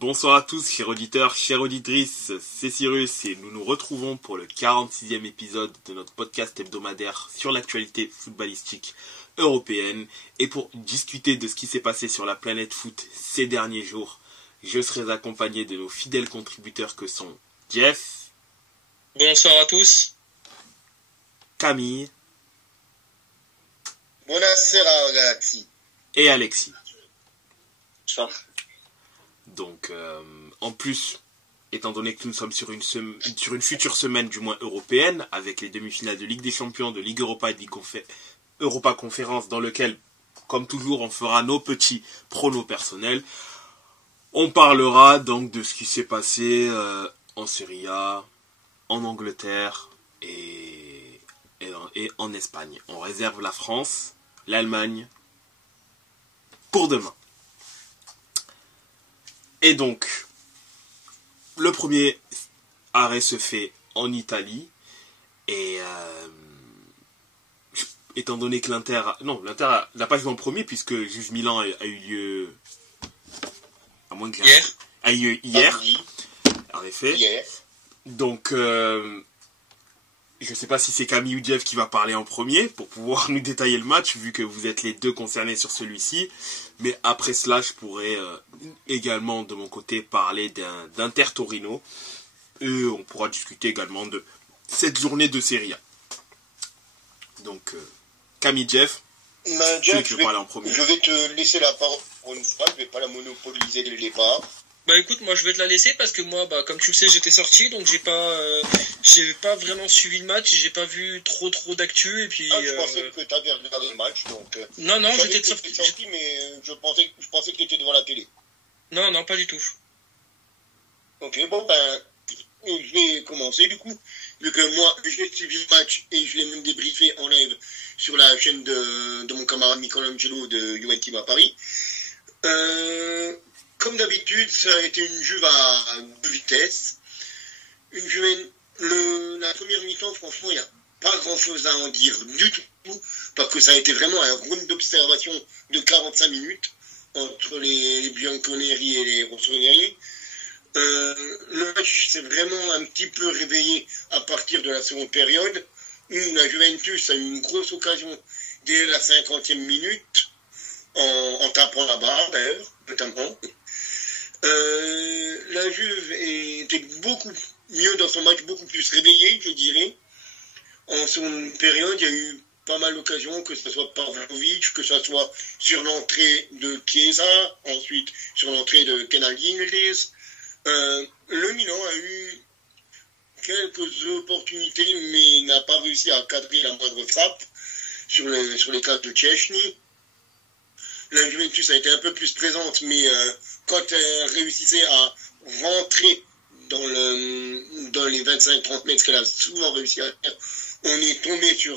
Bonsoir à tous, chers auditeurs, chères auditrices, c'est Cyrus et nous nous retrouvons pour le 46e épisode de notre podcast hebdomadaire sur l'actualité footballistique européenne. Et pour discuter de ce qui s'est passé sur la planète foot ces derniers jours, je serai accompagné de nos fidèles contributeurs que sont Jeff. Bonsoir à tous. Camille. Buonasera ragazzi. Et Alexis. Bonsoir. Donc, en plus, étant donné que nous sommes sur une future semaine du moins européenne, avec les demi-finales de Ligue des Champions, de Ligue Europa et de Europa Conférence, dans lequel, comme toujours, on fera nos petits pronos personnels. On parlera donc de ce qui s'est passé en Serie A, en Angleterre et en Espagne. On réserve la France, l'Allemagne, pour demain. Et donc, le premier arrêt se fait en Italie. Et étant donné que l'Inter n'a pas joué en premier, puisque Juve Milan a eu lieu... À moins que hier. A eu lieu hier. Oui. En effet. Hier. Donc, je ne sais pas si c'est Camille ou Jeff qui va parler en premier pour pouvoir nous détailler le match, vu que vous êtes les deux concernés sur celui-ci. Mais après cela, je pourrais également, de mon côté, parler d'Inter Torino. Et on pourra discuter également de cette journée de Serie A. Donc, Camille, Jeff, Jeff, tu veux parler en premier. je vais te laisser la parole pour une fois. Je ne vais pas la monopoliser dès le départ. Bah écoute, moi je vais te la laisser parce que moi, comme tu le sais, j'étais sorti, donc j'ai pas vraiment suivi le match, j'ai pas vu trop d'actu et puis. Je pensais que tu avais regardé le match, donc. Non, j'étais sorti, mais je pensais que tu étais devant la télé. Non, pas du tout. Ok, bon je vais commencer du coup, vu que moi j'ai suivi le match et je l'ai même débriefé en live sur la chaîne de mon camarade Michelangelo de Juventus à Paris. Comme d'habitude, ça a été une Juve à deux vitesses. La première mi-temps, franchement, il n'y a pas grand-chose à en dire du tout, parce que ça a été vraiment un round d'observation de 45 minutes entre les Bianconeri et les Rossoneri. Le match s'est vraiment un petit peu réveillé à partir de la seconde période, où la Juventus a eu une grosse occasion dès la 50e minute, en tapant la barre d'ailleurs, notamment. La Juve était beaucoup mieux dans son match, beaucoup plus réveillée, je dirais. En seconde période, il y a eu pas mal d'occasions, que ce soit par Vlahovic, que ce soit sur l'entrée de Chiesa, ensuite sur l'entrée de Kenan Yildiz. Le Milan a eu quelques opportunités, mais n'a pas réussi à cadrer la moindre frappe sur les cases de Szczęsny. La Juventus a été un peu plus présente, mais quand elle réussissait à rentrer dans les 25-30 mètres, ce qu'elle a souvent réussi à faire, on est tombé sur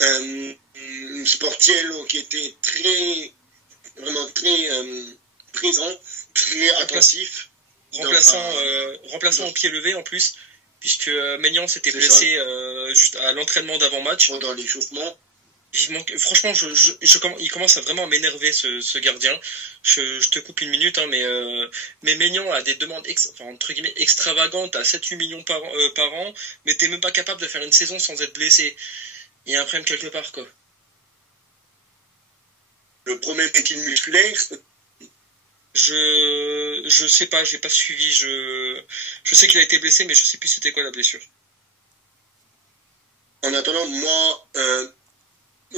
un Sportiello qui était vraiment très présent, très attentif. Remplaçant au pied levé en plus, puisque Maignan s'était blessé juste à l'entraînement d'avant-match. Pendant l'échauffement. Franchement, il commence à vraiment m'énerver ce gardien. Je te coupe une minute, mais Maignan a des demandes entre guillemets extravagantes à 7-8 millions par an, mais t'es même pas capable de faire une saison sans être blessé. Il y a un problème quelque part, quoi. Le problème est-il musculaire? Je sais pas, j'ai pas suivi. Je sais qu'il a été blessé, mais je sais plus c'était quoi la blessure. En attendant, moi,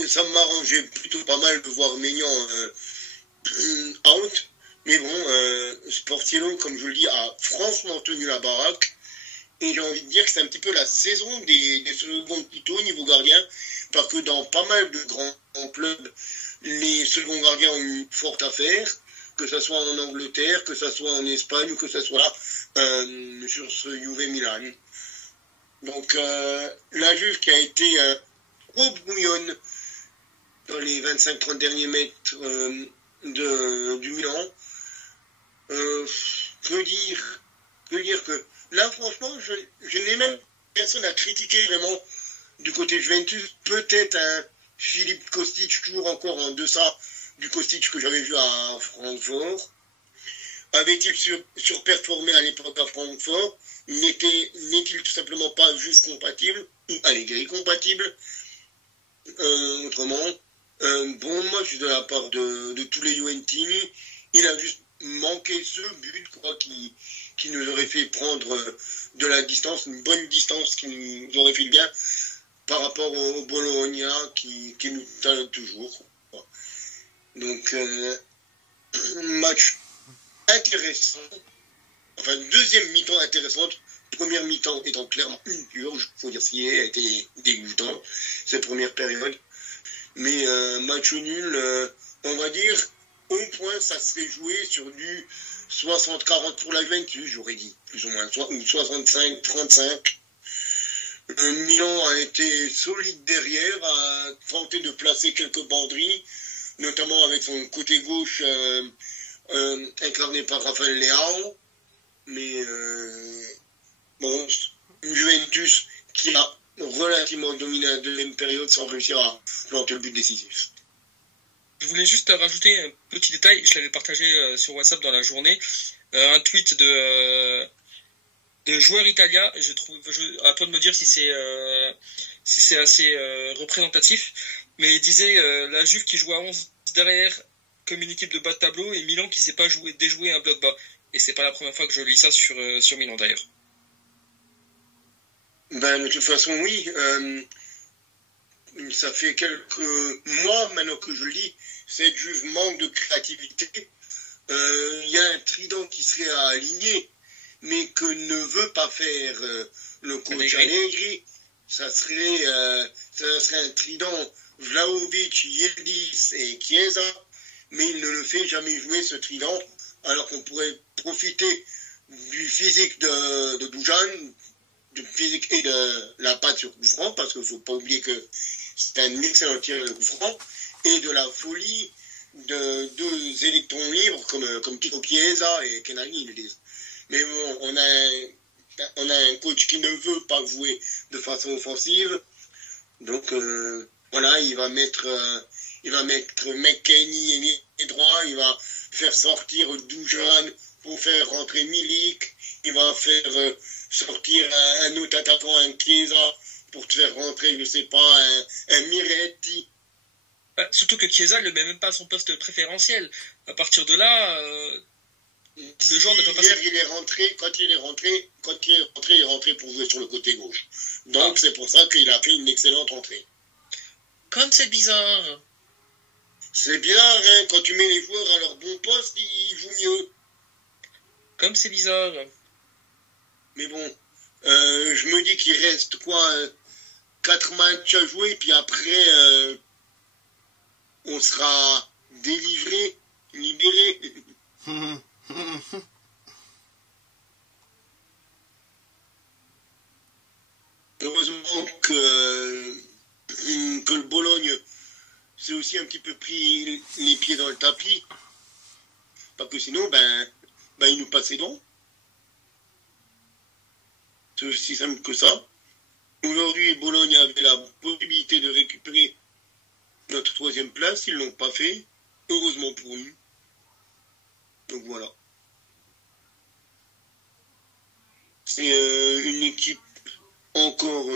ça m'arrangeait plutôt pas mal de voir Maignan out. Mais bon, Sportiello, comme je le dis, a franchement tenu la baraque. Et j'ai envie de dire que c'est un petit peu la saison des seconds plutôt niveau gardien. Parce que dans pas mal de grands clubs, les seconds gardiens ont eu fort à faire. Que ce soit en Angleterre, que ce soit en Espagne, ou que ce soit sur ce Juve Milan. Donc la Juve qui a été trop brouillonne dans les 25-30 derniers mètres du Milan. Que dire que là franchement je n'ai même personne à critiquer vraiment du côté Juventus. Peut-être un Philippe Kostic toujours encore en deçà du Kostic que j'avais vu à Francfort. avait-il surperformé à l'époque à Francfort? N'est-il tout simplement pas juste compatible, ou Allegri compatible? Autrement, bon match de la part de tous les Juventini. Il a juste manqué ce but, quoi, qui nous aurait fait prendre de la distance, une bonne distance qui nous aurait fait le bien par rapport au Bologna qui nous talonne toujours. Donc, match intéressant. Enfin, deuxième mi-temps intéressante. Première mi-temps étant clairement une purge. Il faut dire ce qui a été dégoûtant, cette première période. Mais match nul, on va dire, au point, ça serait joué sur du 60-40 pour la Juventus, j'aurais dit, plus ou moins, ou 65-35. Milan a été solide derrière, a tenté de placer quelques banderies, notamment avec son côté gauche incarné par Rafael Leao. Mais bon, une Juventus qui a relativement dominé la deuxième période sans réussir à planter le but décisif. Je voulais juste rajouter un petit détail, je l'avais partagé sur WhatsApp dans la journée, un tweet de joueur italien, à toi de me dire si c'est assez représentatif, mais il disait la Juve qui joue à 11 derrière comme une équipe de bas de tableau et Milan qui ne sait pas déjouer un bloc bas. Et c'est pas la première fois que je lis ça sur Milan d'ailleurs. Ben, de toute façon, oui. Ça fait quelques mois maintenant que je lis, cette Juve manque de créativité. Il y a un trident qui serait à aligner, mais que ne veut pas faire le coach Allegri. Ça serait un trident Vlahovic, Yildiz et Chiesa, mais il ne le fait jamais jouer ce trident, alors qu'on pourrait profiter du physique de Dujan, du physique et de la patte sur coup franc, parce qu'il ne faut pas oublier que c'est un excellent tireur de coup franc, et de la folie de deux électrons libres comme Kiko Chiesa et Kenani, ils le disent. Mais bon, on a un coach qui ne veut pas jouer de façon offensive, donc voilà, il va mettre McKennie et droit, il va faire sortir Dujan pour faire rentrer Milik, il va faire sortir un autre attaquant, un Chiesa, pour te faire rentrer, je sais pas, un Miretti. Surtout que Chiesa ne met même pas à son poste préférentiel. À partir de là, le joueur ne peut pas... Hier, quand il est rentré, il est rentré pour jouer sur le côté gauche. Donc c'est pour ça qu'il a fait une excellente entrée. Comme c'est bizarre. C'est bizarre, hein, quand tu mets les joueurs à leur bon poste, ils jouent mieux. Comme c'est bizarre. Mais bon, je me dis qu'il reste 4 matchs à jouer, puis après, on sera libéré. Heureusement que le Bologne s'est aussi un petit peu pris les pieds dans le tapis, parce que sinon, il nous passait donc. C'est aussi simple que ça. Aujourd'hui, Bologne avait la possibilité de récupérer notre 3e place. Ils ne l'ont pas fait. Heureusement pour nous. Donc voilà. C'est une équipe encore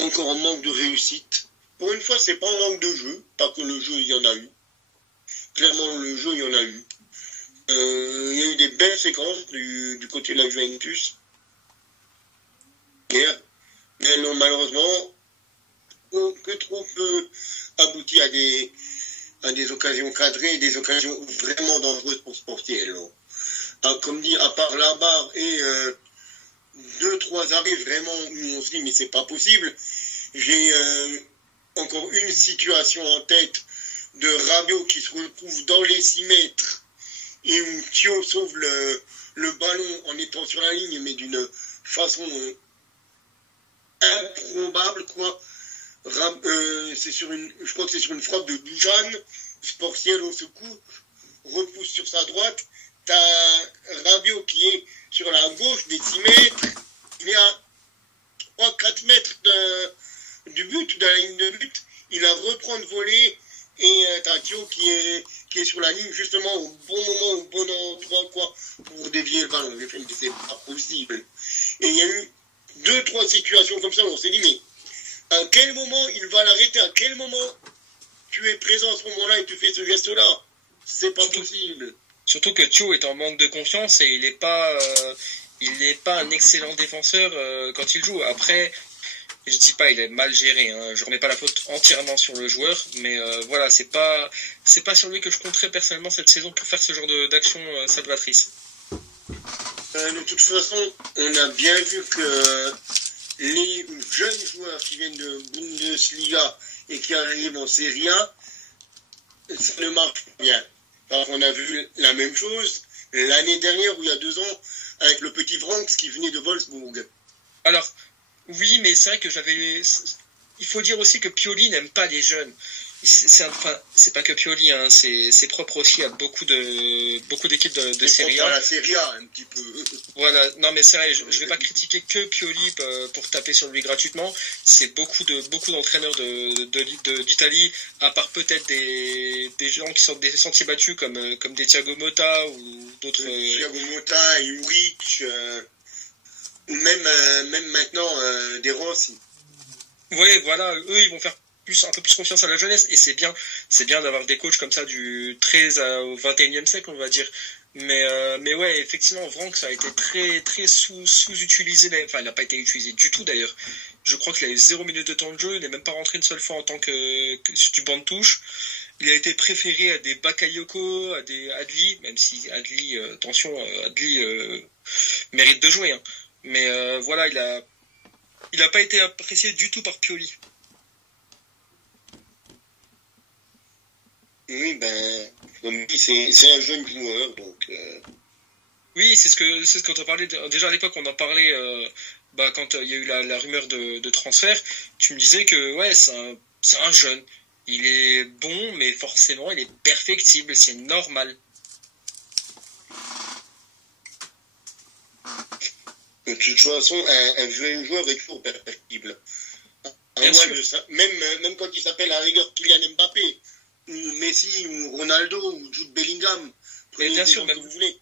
en manque de réussite. Pour une fois, c'est pas en manque de jeu. Pas que le jeu, il y en a eu. Clairement, le jeu, il y en a eu. Il y a eu des belles séquences du côté de la Juventus. Mais non, malheureusement, que trop peu abouti à des occasions cadrées, des occasions vraiment dangereuses pour Sportiello. Comme dit, à part la barre et 2-3 arrêts vraiment où on se dit mais c'est pas possible. J'ai encore une situation en tête de Rabiot qui se retrouve dans les 6 mètres et où Thio sauve le ballon en étant sur la ligne, mais d'une façon improbable, quoi. Je crois que c'est sur une frappe de Dujan. Sportiello se coupe, repousse sur sa droite. T'as Rabiot qui est sur la gauche des 6 mètres. Il est à 3-4 mètres du but, de la ligne de but. Il a reprend de voler et t'as Thio qui qui est sur la ligne, justement, au bon moment, au bon endroit, quoi, pour dévier le ballon. J'ai fait, mais c'est pas possible. Et il y a eu 2-3 situations comme ça où on s'est dit, mais à quel moment il va l'arrêter? À quel moment tu es présent à ce moment-là et tu fais ce geste-là? C'est pas possible. Surtout que Thio est en manque de confiance et il n'est pas un excellent défenseur quand il joue. Après, je dis pas il est mal géré, hein. Je remets pas la faute entièrement sur le joueur, mais voilà, c'est pas sur lui que je compterais personnellement cette saison pour faire ce genre d'action salvatrice. De toute façon, on a bien vu que les jeunes joueurs qui viennent de Bundesliga et qui arrivent en Serie A, ça ne marche pas bien. Alors on a vu la même chose l'année dernière ou il y a 2 ans avec le petit Franks qui venait de Wolfsburg. Alors, oui, mais c'est vrai que il faut dire aussi que Pioli n'aime pas les jeunes. C'est pas que Pioli, hein, c'est propre aussi à beaucoup d'équipes de Serie A. La Serie A, un petit peu. Voilà, non mais c'est vrai, je vais pas critiquer que Pioli pour taper sur lui gratuitement. C'est beaucoup d'entraîneurs d'Italie, à part peut-être des gens qui sortent des sentiers battus comme des Thiago Motta ou d'autres. Thiago Motta, Juric, ou même maintenant des Rossi. Oui, voilà, eux ils vont faire un peu plus confiance à la jeunesse, et c'est bien d'avoir des coachs comme ça du 13 au 21e siècle, on va dire. Mais ouais, effectivement, Vranck, ça a été très, très sous-utilisé. Enfin, il n'a pas été utilisé du tout, d'ailleurs. Je crois qu'il a eu 0 minute de temps de jeu. Il n'est même pas rentré une seule fois en tant que du banc de touche. Il a été préféré à des Bakayoko, à des Adli, même si Adli, attention, Adli mérite de jouer, hein. Mais voilà, il a pas été apprécié du tout par Pioli. Oui, comme dit, c'est un jeune joueur, donc. Oui, c'est ce qu'on en parlait. Déjà à l'époque, on en parlait quand il y a eu la rumeur de transfert. Tu me disais que ouais, c'est un jeune. Il est bon, mais forcément, il est perfectible. C'est normal. De toute façon, un jeune joueur est toujours perfectible. Bien sûr. Même quand il s'appelle à la rigueur Kylian Mbappé, ou Messi, ou Ronaldo, ou Jude Bellingham. Mais bien sûr, même, vous voulez.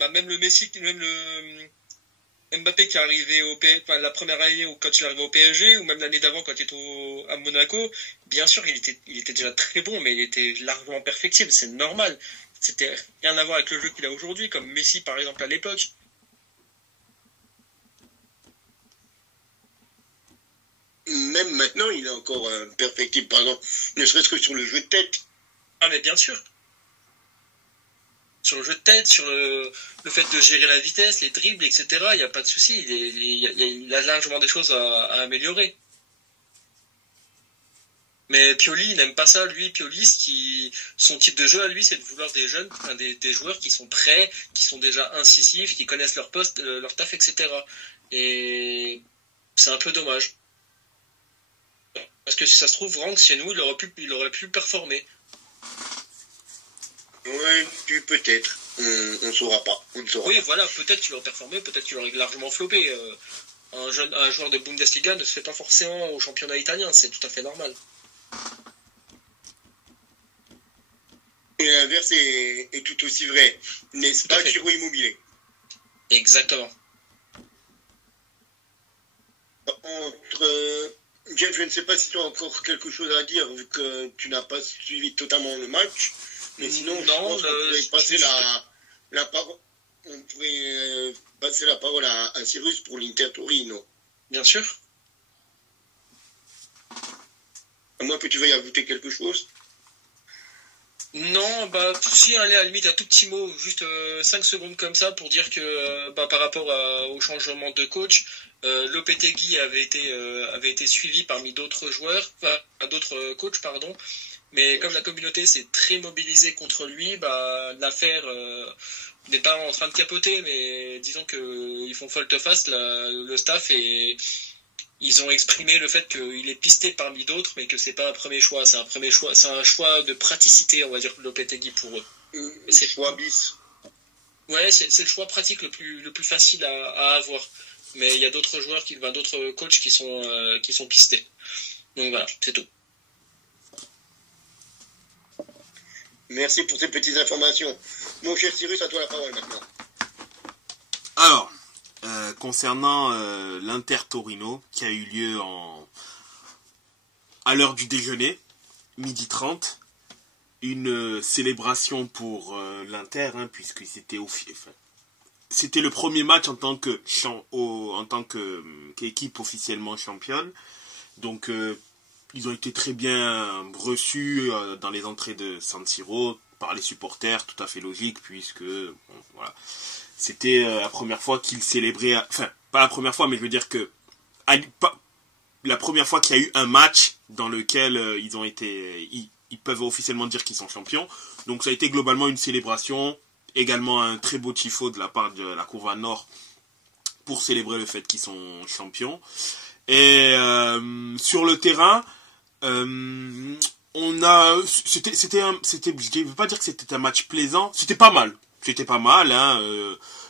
Même le Messi, même le Mbappé qui est arrivé la première année quand il est arrivé au PSG, ou même l'année d'avant quand il était à Monaco, bien sûr, il était déjà très bon, mais il était largement perfectible, c'est normal. C'était rien à voir avec le jeu qu'il a aujourd'hui, comme Messi par exemple à l'époque. Même maintenant, il est encore perfectible, par exemple, ne serait-ce que sur le jeu de tête. Ah, mais bien sûr. Sur le jeu de tête, sur le fait de gérer la vitesse, les dribbles, etc., il n'y a pas de souci. Il a largement des choses à améliorer. Mais Pioli, il n'aime pas ça. Lui, Pioli, son type de jeu à lui, c'est de vouloir des jeunes, des joueurs qui sont prêts, qui sont déjà incisifs, qui connaissent leur poste, leur taf, etc. Et c'est un peu dommage. Parce que si ça se trouve, Vranck, chez nous, il aurait pu performer. Oui, peut-être. On ne saura pas. Oui, voilà, peut-être qu'il aurait performé, peut-être qu'il aurait largement flopé. Un joueur de Bundesliga ne se fait pas forcément au championnat italien, c'est tout à fait normal. Et l'inverse est tout aussi vrai, n'est-ce pas, Giro Immobilier? Exactement. Jeff, je ne sais pas si tu as encore quelque chose à dire, vu que tu n'as pas suivi totalement le match. Mais sinon, je pense qu'on pourrait passer passer la parole à Cyrus pour l'Inter Torino. Bien sûr. À moins que tu veuilles ajouter quelque chose. Non, si, allez, à la limite, un tout petit mot, juste 5 secondes comme ça, pour dire que par rapport au changement de coach, Lopetegui avait été suivi parmi d'autres joueurs, d'autres coachs, pardon. Mais comme la communauté s'est très mobilisée contre lui, l'affaire n'est pas en train de capoter, mais disons qu'ils font volte-face, le staff, et ils ont exprimé le fait qu'il est pisté parmi d'autres, mais que c'est pas un premier choix, c'est un choix de praticité, on va dire, Lopetegui pour eux. C'est le choix bis. Ouais, c'est le choix pratique le plus facile à avoir. Mais il y a d'autres joueurs, d'autres coachs qui sont pistés. Donc voilà, c'est tout. Merci pour ces petites informations. Mon cher Cyrus, à toi la parole maintenant. Alors, concernant l'Inter-Torino, qui a eu lieu à l'heure du déjeuner, 12h30, une célébration pour l'Inter, puisque c'était le premier match en tant qu'équipe officiellement championne. Donc, ils ont été très bien reçus dans les entrées de San Siro par les supporters, tout à fait logique, puisque voilà, c'était la première fois qu'ils célébraient, enfin pas la première fois, mais je veux dire que la première fois qu'il y a eu un match dans lequel ils peuvent officiellement dire qu'ils sont champions. Donc ça a été globalement une célébration, également un très beau tifo de la part de la Curva Nord pour célébrer le fait qu'ils sont champions. Et sur le terrain, je veux pas dire que c'était un match plaisant, c'était pas mal,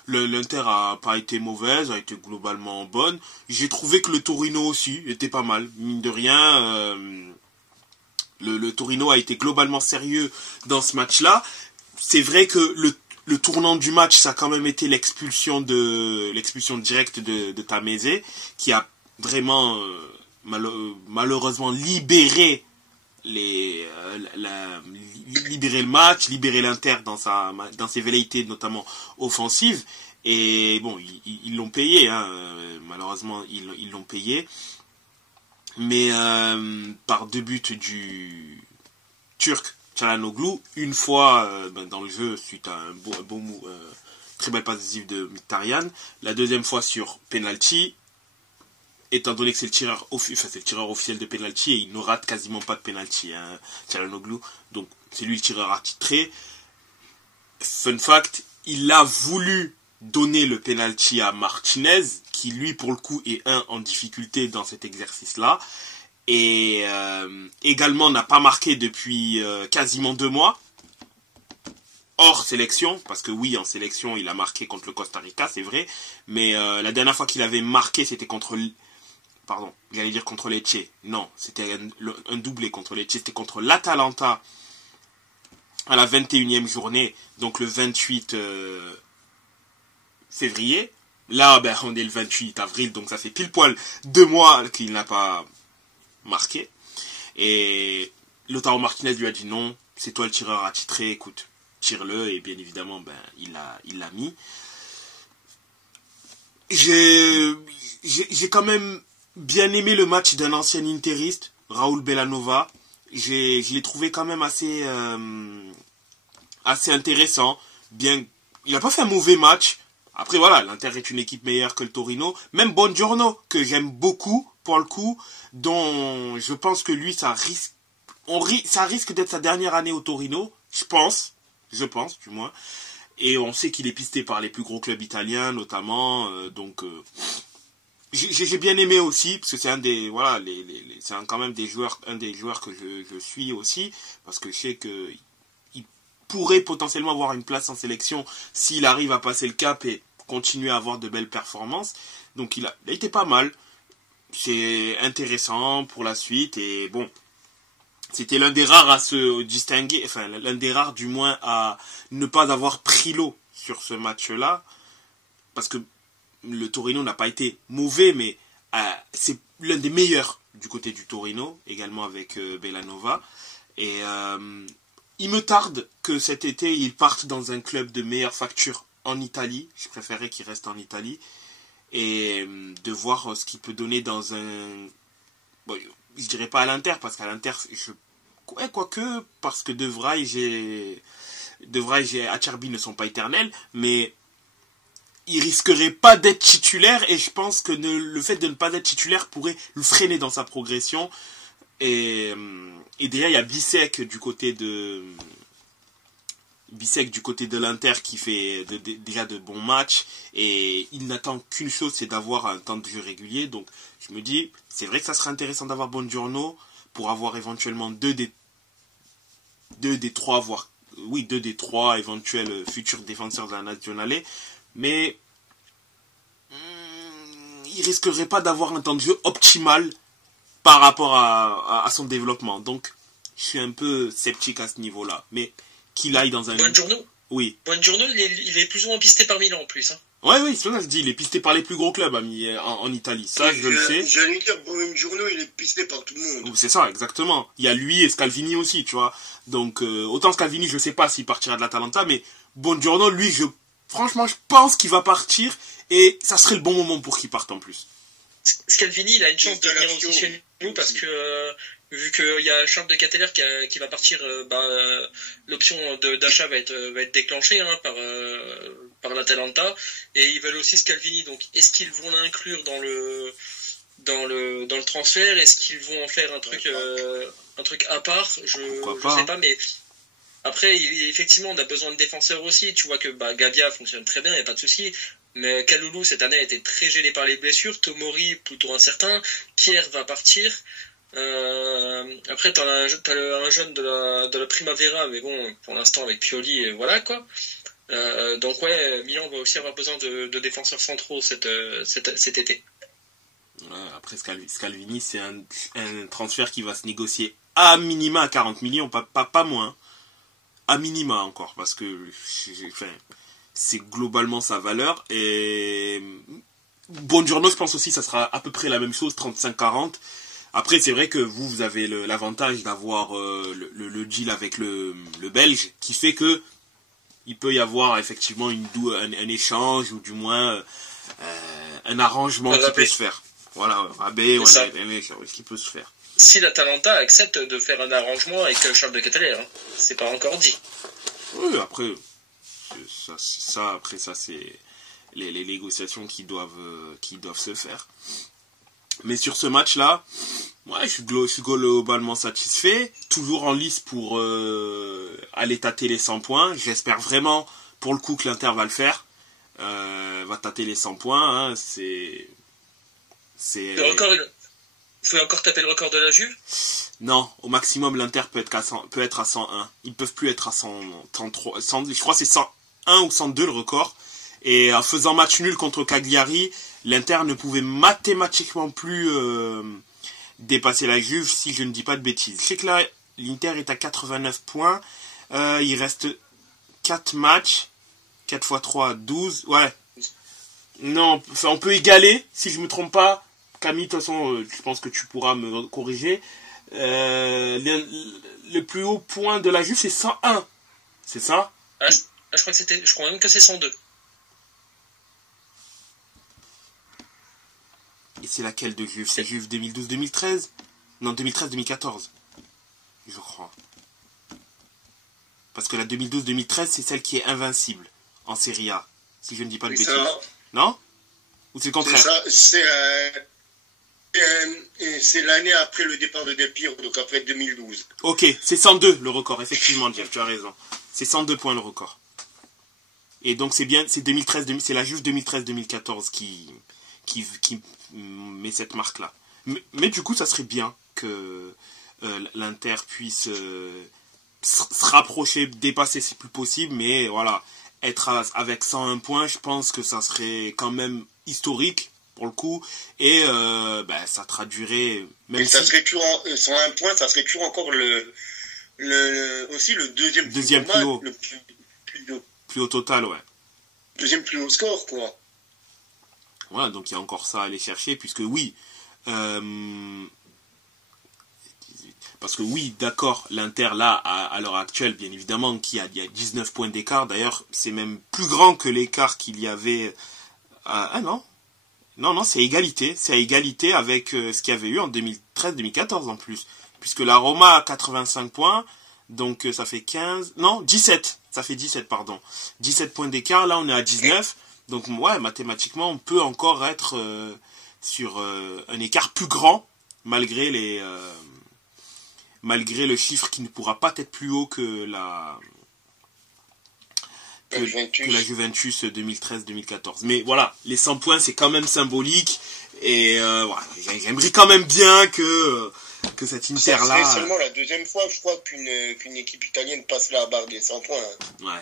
l'Inter a pas été mauvaise, a été globalement bonne. J'ai trouvé que le Torino aussi était pas mal, mine de rien. Le Torino a été globalement sérieux dans ce match-là. C'est vrai que le tournant du match, ça a quand même été l'expulsion directe de Tameze, qui a vraiment malheureusement libéré libérer le match, libérer l'Inter dans ses velléités notamment offensives. Et bon, ils l'ont payé, malheureusement ils l'ont payé, mais par 2 buts du Turc Çalhanoğlu, une fois dans le jeu suite à un beau très belle passe décisive de Mkhitaryan, la deuxième fois sur penalty. Étant donné que c'est le tireur officiel de penalty, et il ne rate quasiment pas de penalty, Çalhanoğlu. Donc c'est lui le tireur attitré. Fun fact, il a voulu donner le penalty à Martinez, qui lui pour le coup est en difficulté dans cet exercice-là, et également n'a pas marqué depuis quasiment 2 mois. Hors sélection, parce que oui, en sélection, il a marqué contre le Costa Rica, c'est vrai, mais la dernière fois qu'il avait marqué, c'était contre Lecce. Non, c'était un doublé contre Lecce. C'était contre l'Atalanta à la 21e journée, donc le 28 février. Là, on est le 28 avril, donc ça fait pile poil 2 mois qu'il n'a pas marqué. Et Lautaro Martinez lui a dit non, c'est toi le tireur attitré, écoute, tire-le. Et bien évidemment, il l'a mis. J'ai quand même bien aimé le match d'un ancien interiste, Raúl Bellanova. Je l'ai trouvé quand même assez intéressant. Bien, il n'a pas fait un mauvais match. Après voilà, l'Inter est une équipe meilleure que le Torino. Même Buongiorno, que j'aime beaucoup pour le coup, dont je pense que lui ça risque d'être sa dernière année au Torino. Je pense du moins. Et on sait qu'il est pisté par les plus gros clubs italiens notamment, donc j'ai bien aimé aussi, parce que c'est quand même un des joueurs que je suis aussi, parce que je sais que il pourrait potentiellement avoir une place en sélection s'il arrive à passer le cap et continuer à avoir de belles performances. Donc il a été pas mal, c'est intéressant pour la suite. Et bon, c'était l'un des rares à se distinguer, enfin l'un des rares du moins à ne pas avoir pris l'eau sur ce match-là, parce que le Torino n'a pas été mauvais, mais c'est l'un des meilleurs du côté du Torino, également avec Bellanova. Et il me tarde que cet été, il parte dans un club de meilleure facture en Italie. Je préférerais qu'il reste en Italie. Et de voir ce qu'il peut donner dans un... Bon, je dirais pas à l'Inter, parce qu'à l'Inter, quoique, parce que De Vrij et Acerbi ne sont pas éternels, mais il risquerait pas d'être titulaire, et je pense que le fait de ne pas être titulaire pourrait le freiner dans sa progression. Et déjà il y a Bissek du côté de l'Inter qui fait déjà de bons matchs, et il n'attend qu'une chose, c'est d'avoir un temps de jeu régulier. Donc je me dis, c'est vrai que ça serait intéressant d'avoir Buongiorno pour avoir éventuellement deux des trois éventuels futurs défenseurs de la Nazionale, mais il risquerait pas d'avoir un temps de jeu optimal par rapport à son développement. Donc je suis un peu sceptique à ce niveau-là, mais qu'il aille dans un... Buongiorno. Oui. Buongiorno, il est plus ou moins pisté par Milan en plus. Hein. Oui, c'est ça que je dis, il est pisté par les plus gros clubs en Italie. Ça, je le sais. J'allais dire, Buongiorno, il est pisté par tout le monde. C'est ça, exactement. Il y a lui et Scalvini aussi, tu vois. Donc, autant Scalvini, je sais pas s'il partira de l'Atalanta, mais Buongiorno, lui, franchement, je pense qu'il va partir et ça serait le bon moment pour qu'il parte en plus. Scalvini, il a une chance de venir aussi chez nous parce que vu qu'il y a Charles de Ketteler qui va partir, l'option d'achat va être déclenchée par l'Atalanta et ils veulent aussi Scalvini. Donc, est-ce qu'ils vont l'inclure dans le transfert? Est-ce qu'ils vont en faire un truc à part? Je sais pas, mais après, effectivement, on a besoin de défenseurs aussi. Tu vois que Gavia fonctionne très bien, il n'y a pas de souci. Mais Kalulu, cette année, a été très gêné par les blessures. Tomori, plutôt incertain. Kier va partir. Après, t'as un jeune de la Primavera, mais bon, pour l'instant, avec Pioli, et voilà, quoi. Donc, ouais, Milan va aussi avoir besoin de défenseurs centraux cet été. Ouais, après, Scalvini, c'est un transfert qui va se négocier à minima à 40 millions, pas moins. À minima encore, parce que c'est globalement sa valeur. Et Buongiorno, je pense aussi ça sera à peu près la même chose, 35-40. Après, c'est vrai que vous avez l'avantage d'avoir le deal avec le Belge, qui fait que il peut y avoir effectivement un échange, ou du moins un arrangement qui peut se faire. Voilà, rabais, qui peut se faire. Si l'Atalanta accepte de faire un arrangement avec Charles de Ketteler, hein. C'est pas encore dit. Oui, après, ça c'est les négociations qui doivent se faire. Mais sur ce match-là, ouais, je suis globalement satisfait. Toujours en lice pour aller tâter les 100 points. J'espère vraiment, pour le coup, que l'Inter va le faire. Va tâter les 100 points. Hein, Vous pouvez encore taper le record de la Juve? Non, au maximum l'Inter peut être à 101. Ils peuvent plus être à 103. Je crois que c'est 101 ou 102 le record. Et en faisant match nul contre Cagliari, l'Inter ne pouvait mathématiquement plus dépasser la Juve, si je ne dis pas de bêtises. Je sais que là, l'Inter est à 89 points. Il reste 4 matchs. 4 x 3, 12. Ouais. Non, on peut égaler, si je ne me trompe pas. Camille, de toute façon, je pense que tu pourras me corriger. Le plus haut point de la Juve, c'est 101. C'est ça? Je crois même que c'est 102. Et c'est laquelle de Juve? C'est Juve 2012-2013? Non, 2013-2014. Je crois. Parce que la 2012-2013, c'est celle qui est invincible en Serie A. Si je ne dis pas de bêtises. Non? Ou c'est le contraire? C'est l'année après le départ de Del Piero, donc après 2012. Ok, c'est 102 le record, effectivement, Jeff, tu as raison. C'est 102 points le record. Et donc c'est bien, c'est 2013, c'est la Juve 2013-2014 qui met cette marque-là. Mais du coup, ça serait bien que l'Inter puisse se rapprocher, dépasser, c'est plus possible, mais voilà, être avec 101 points, je pense que ça serait quand même historique. Pour le coup, et ça traduirait même. Et ça serait toujours 101 points, ça serait toujours encore aussi le deuxième plus haut. Le plus haut total, ouais. Deuxième plus haut score, quoi. Voilà, donc il y a encore ça à aller chercher, puisque oui, parce que oui, d'accord, l'Inter là, à l'heure actuelle, bien évidemment, il y a 19 points d'écart. D'ailleurs, c'est même plus grand que l'écart qu'il y avait. Non, c'est égalité. C'est à égalité avec ce qu'il y avait eu en 2013-2014 en plus. Puisque la Roma a 85 points, donc ça fait 15... Non, 17. Ça fait 17, pardon. 17 points d'écart, là on est à 19. Donc ouais, mathématiquement, on peut encore être sur un écart plus grand, malgré le chiffre qui ne pourra pas être plus haut que la Juventus 2013-2014. Mais voilà, les 100 points, c'est quand même symbolique. Et voilà, j'aimerais quand même bien que cette Inter-là... C'est seulement la deuxième fois, je crois, qu'une équipe italienne passe la barre des 100 points. Ouais,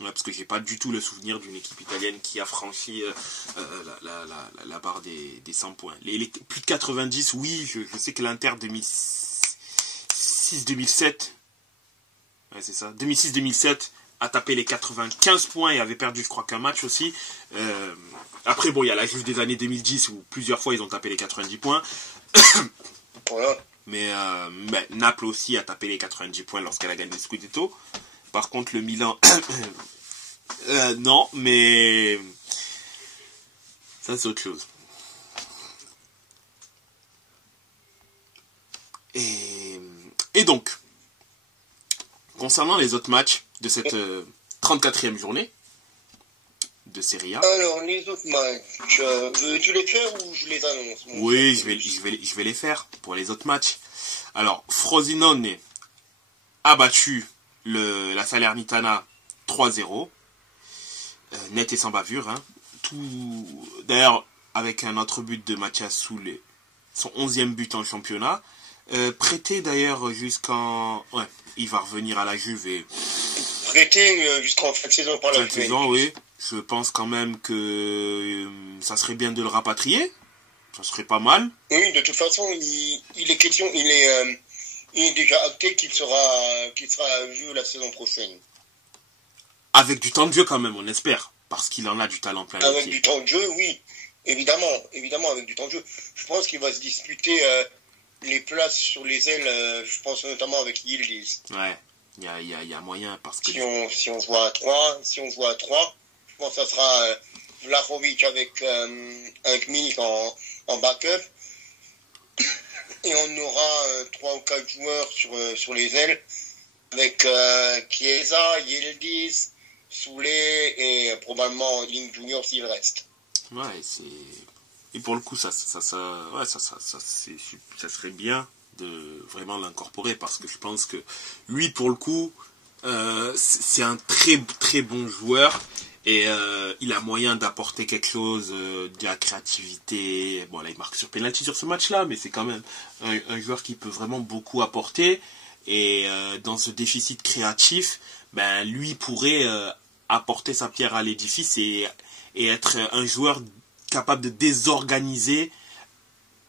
parce que j'ai pas du tout le souvenir d'une équipe italienne qui a franchi la barre des 100 points. Les plus de 90, oui, je sais que l'Inter 2006-2007... Ouais, c'est ça. 2006-2007 a tapé les 95 points et avait perdu, je crois, qu'un match aussi. Après, bon, il y a la Juve des années 2010 où plusieurs fois ils ont tapé les 90 points. Voilà. Mais Naples aussi a tapé les 90 points lorsqu'elle a gagné le Scudetto. Par contre, le Milan, non, mais ça c'est autre chose. Et donc, concernant les autres matchs de cette 34e journée de Serie A. Alors, les autres matchs, veux-tu les faire ou je les annonce? Oui, je vais les faire pour les autres matchs. Alors, Frosinone a battu la Salernitana 3-0. Net et sans bavure. Hein. D'ailleurs, avec un autre but de Mathias Soule, son 11e but en championnat. Prêté d'ailleurs jusqu'en... Ouais, il va revenir à la Juve. Prêté jusqu'en fin de saison par la Fin de saison, oui. Je pense quand même que ça serait bien de le rapatrier. Ça serait pas mal. Oui, de toute façon, il est déjà acté qu'il sera vu la saison prochaine. Avec du temps de jeu quand même, on espère. Parce qu'il en a du talent plein. Avec du temps de jeu, oui. Évidemment, avec du temps de jeu. Je pense qu'il va se disputer les places sur les ailes, je pense notamment avec Yildiz. Ouais, il y a moyen parce que... Si on joue à 3, je pense que ça sera Vlahovic avec Milik en backup. Et on aura 3 ou 4 joueurs sur les ailes avec Chiesa, Yildiz, Soulé et probablement Link Junior s'il reste. Ouais, et pour le coup, ça serait bien de vraiment l'incorporer parce que je pense que lui, pour le coup, c'est un très très bon joueur et il a moyen d'apporter quelque chose, de la créativité. Bon, là, il marque sur penalty sur ce match-là, mais c'est quand même un joueur qui peut vraiment beaucoup apporter. Et dans ce déficit créatif, ben lui pourrait apporter sa pierre à l'édifice et être un joueur capable de désorganiser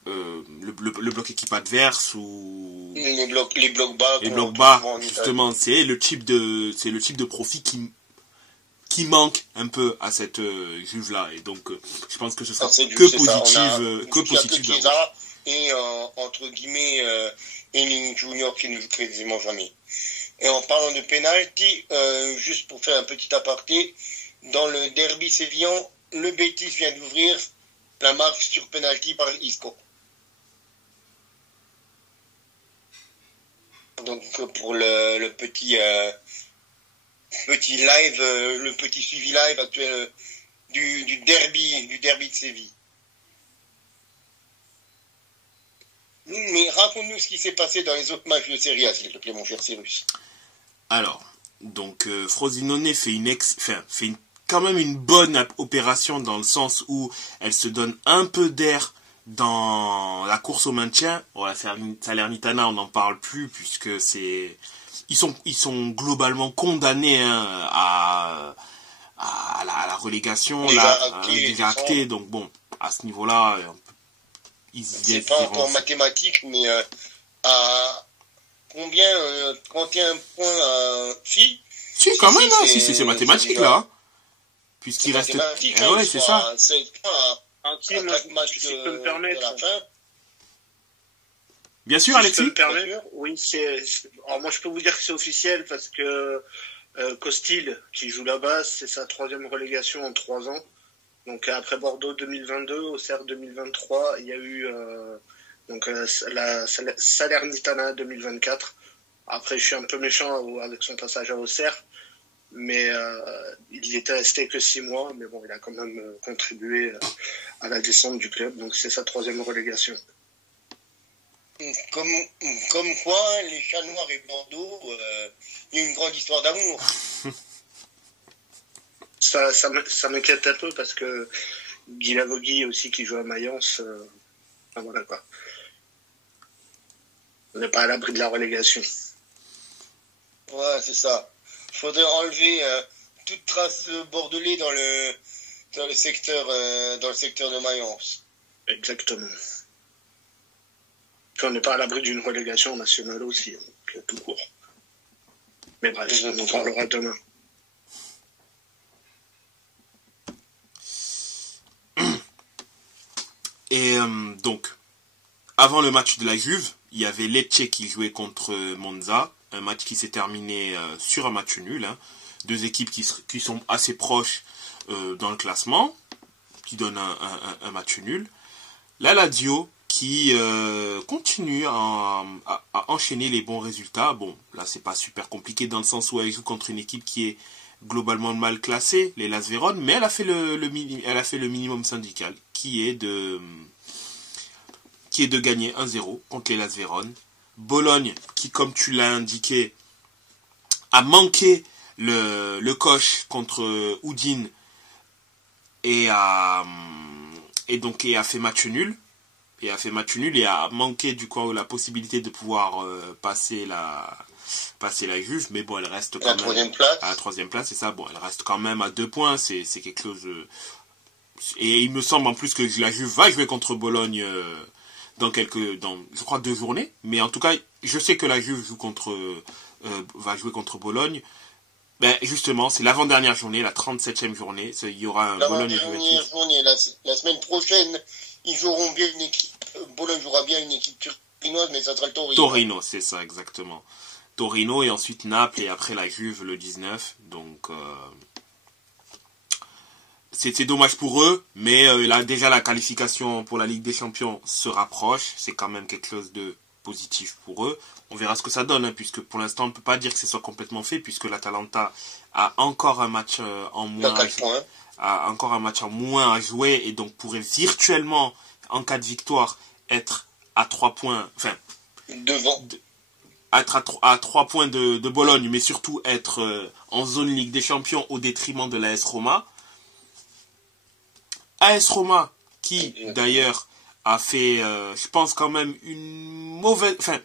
le bloc équipe adverse ou les blocs bas. Les blocs bas, justement, c'est le type de profil qui manque un peu à cette Juve-là. Et donc, je pense que ce sera positif d'avoir. Et entre guillemets, Eling Junior qui ne joue quasiment jamais. Et en parlant de penalty, juste pour faire un petit aparté, dans le derby sévillan, le Betis vient d'ouvrir la marque sur penalty par Isco. Donc pour le petit live, le petit suivi live actuel du derby de Séville. Mais raconte-nous ce qui s'est passé dans les autres matchs de Serie A, s'il te plaît, mon cher Cyrus. Alors, donc Frosinone fait quand même une bonne opération dans le sens où elle se donne un peu d'air dans la course au maintien. Bon, la Salernitana, on n'en parle plus puisque ils sont globalement condamnés à la relégation, déjà acté. Donc bon, à ce niveau-là, c'est pas encore mathématique, mais à combien 31 points si quand même, c'est mathématique déjà, là. Puisqu'il reste... ouais, c'est ça. C'est si je peux me permettre. De la fin. Bien sûr, Alexis. Si je peux me permettre, oui, alors moi je peux vous dire que c'est officiel parce que Costil, qui joue là-bas, c'est sa 3e relégation en 3 ans. Donc après Bordeaux 2022, Auxerre 2023, il y a eu la Salernitana 2024. Après, je suis un peu méchant avec son passage à Auxerre, mais il était resté que 6 mois, mais bon, il a quand même contribué à la descente du club, donc c'est sa 3e relégation. Comme quoi, les Chats Noirs et Bordeaux, il y a une grande histoire d'amour. Ça m'inquiète un peu parce que Guy Lavogui aussi qui joue à Mayence, voilà quoi. On n'est pas à l'abri de la relégation. Ouais, c'est ça. Il faudrait enlever toute trace bordelais dans le secteur de Mayence. Exactement. Puis on n'est pas à l'abri d'une relégation nationale aussi, donc tout court. Mais bref, on en parlera demain. Et donc, avant le match de la Juve, il y avait Lecce qui jouait contre Monza, un match qui s'est terminé sur un match nul. Hein. Deux équipes qui sont assez proches dans le classement, qui donnent un match nul. La Lazio qui continue à enchaîner les bons résultats. Bon, là c'est pas super compliqué dans le sens où elle joue contre une équipe qui est globalement mal classée, les Las Vérone, mais elle a fait le minimum syndical, qui est de gagner 1-0 contre les Las Vérone. Bologne, qui comme tu l'as indiqué, a manqué le coche contre Udine et a fait match nul. Et a manqué du coup la possibilité de pouvoir passer la Juve, mais bon, elle reste quand même à la troisième place, c'est ça. Bon, elle reste quand même à 2 points, c'est quelque chose. Et il me semble en plus que la Juve va jouer contre Bologne dans je crois 2 journées, mais en tout cas, je sais que la Juve va jouer contre Bologne. Ben justement, c'est l'avant-dernière journée, la 37e journée, il y aura un Bologne-Juventus. La semaine prochaine, ils joueront bien une équipe. Bologne jouera bien une équipe turinoise, mais ça sera le Torino. Torino, c'est ça, exactement. Torino et ensuite Naples et après la Juve le 19. Donc, c'est dommage pour eux, mais là, déjà la qualification pour la Ligue des Champions se rapproche. C'est quand même quelque chose de positif pour eux. On verra ce que ça donne, hein, puisque pour l'instant, on ne peut pas dire que ce soit complètement fait, puisque l'Atalanta a encore un match en moins. A encore un match en moins à jouer et donc pourrait virtuellement, en cas de victoire, être à 3 points, enfin, devant. Être à 3 points de Bologne, mais surtout être en zone Ligue des Champions au détriment de l'AS Roma. AS Roma, qui d'ailleurs a fait, je pense quand même, une mauvaise... Enfin,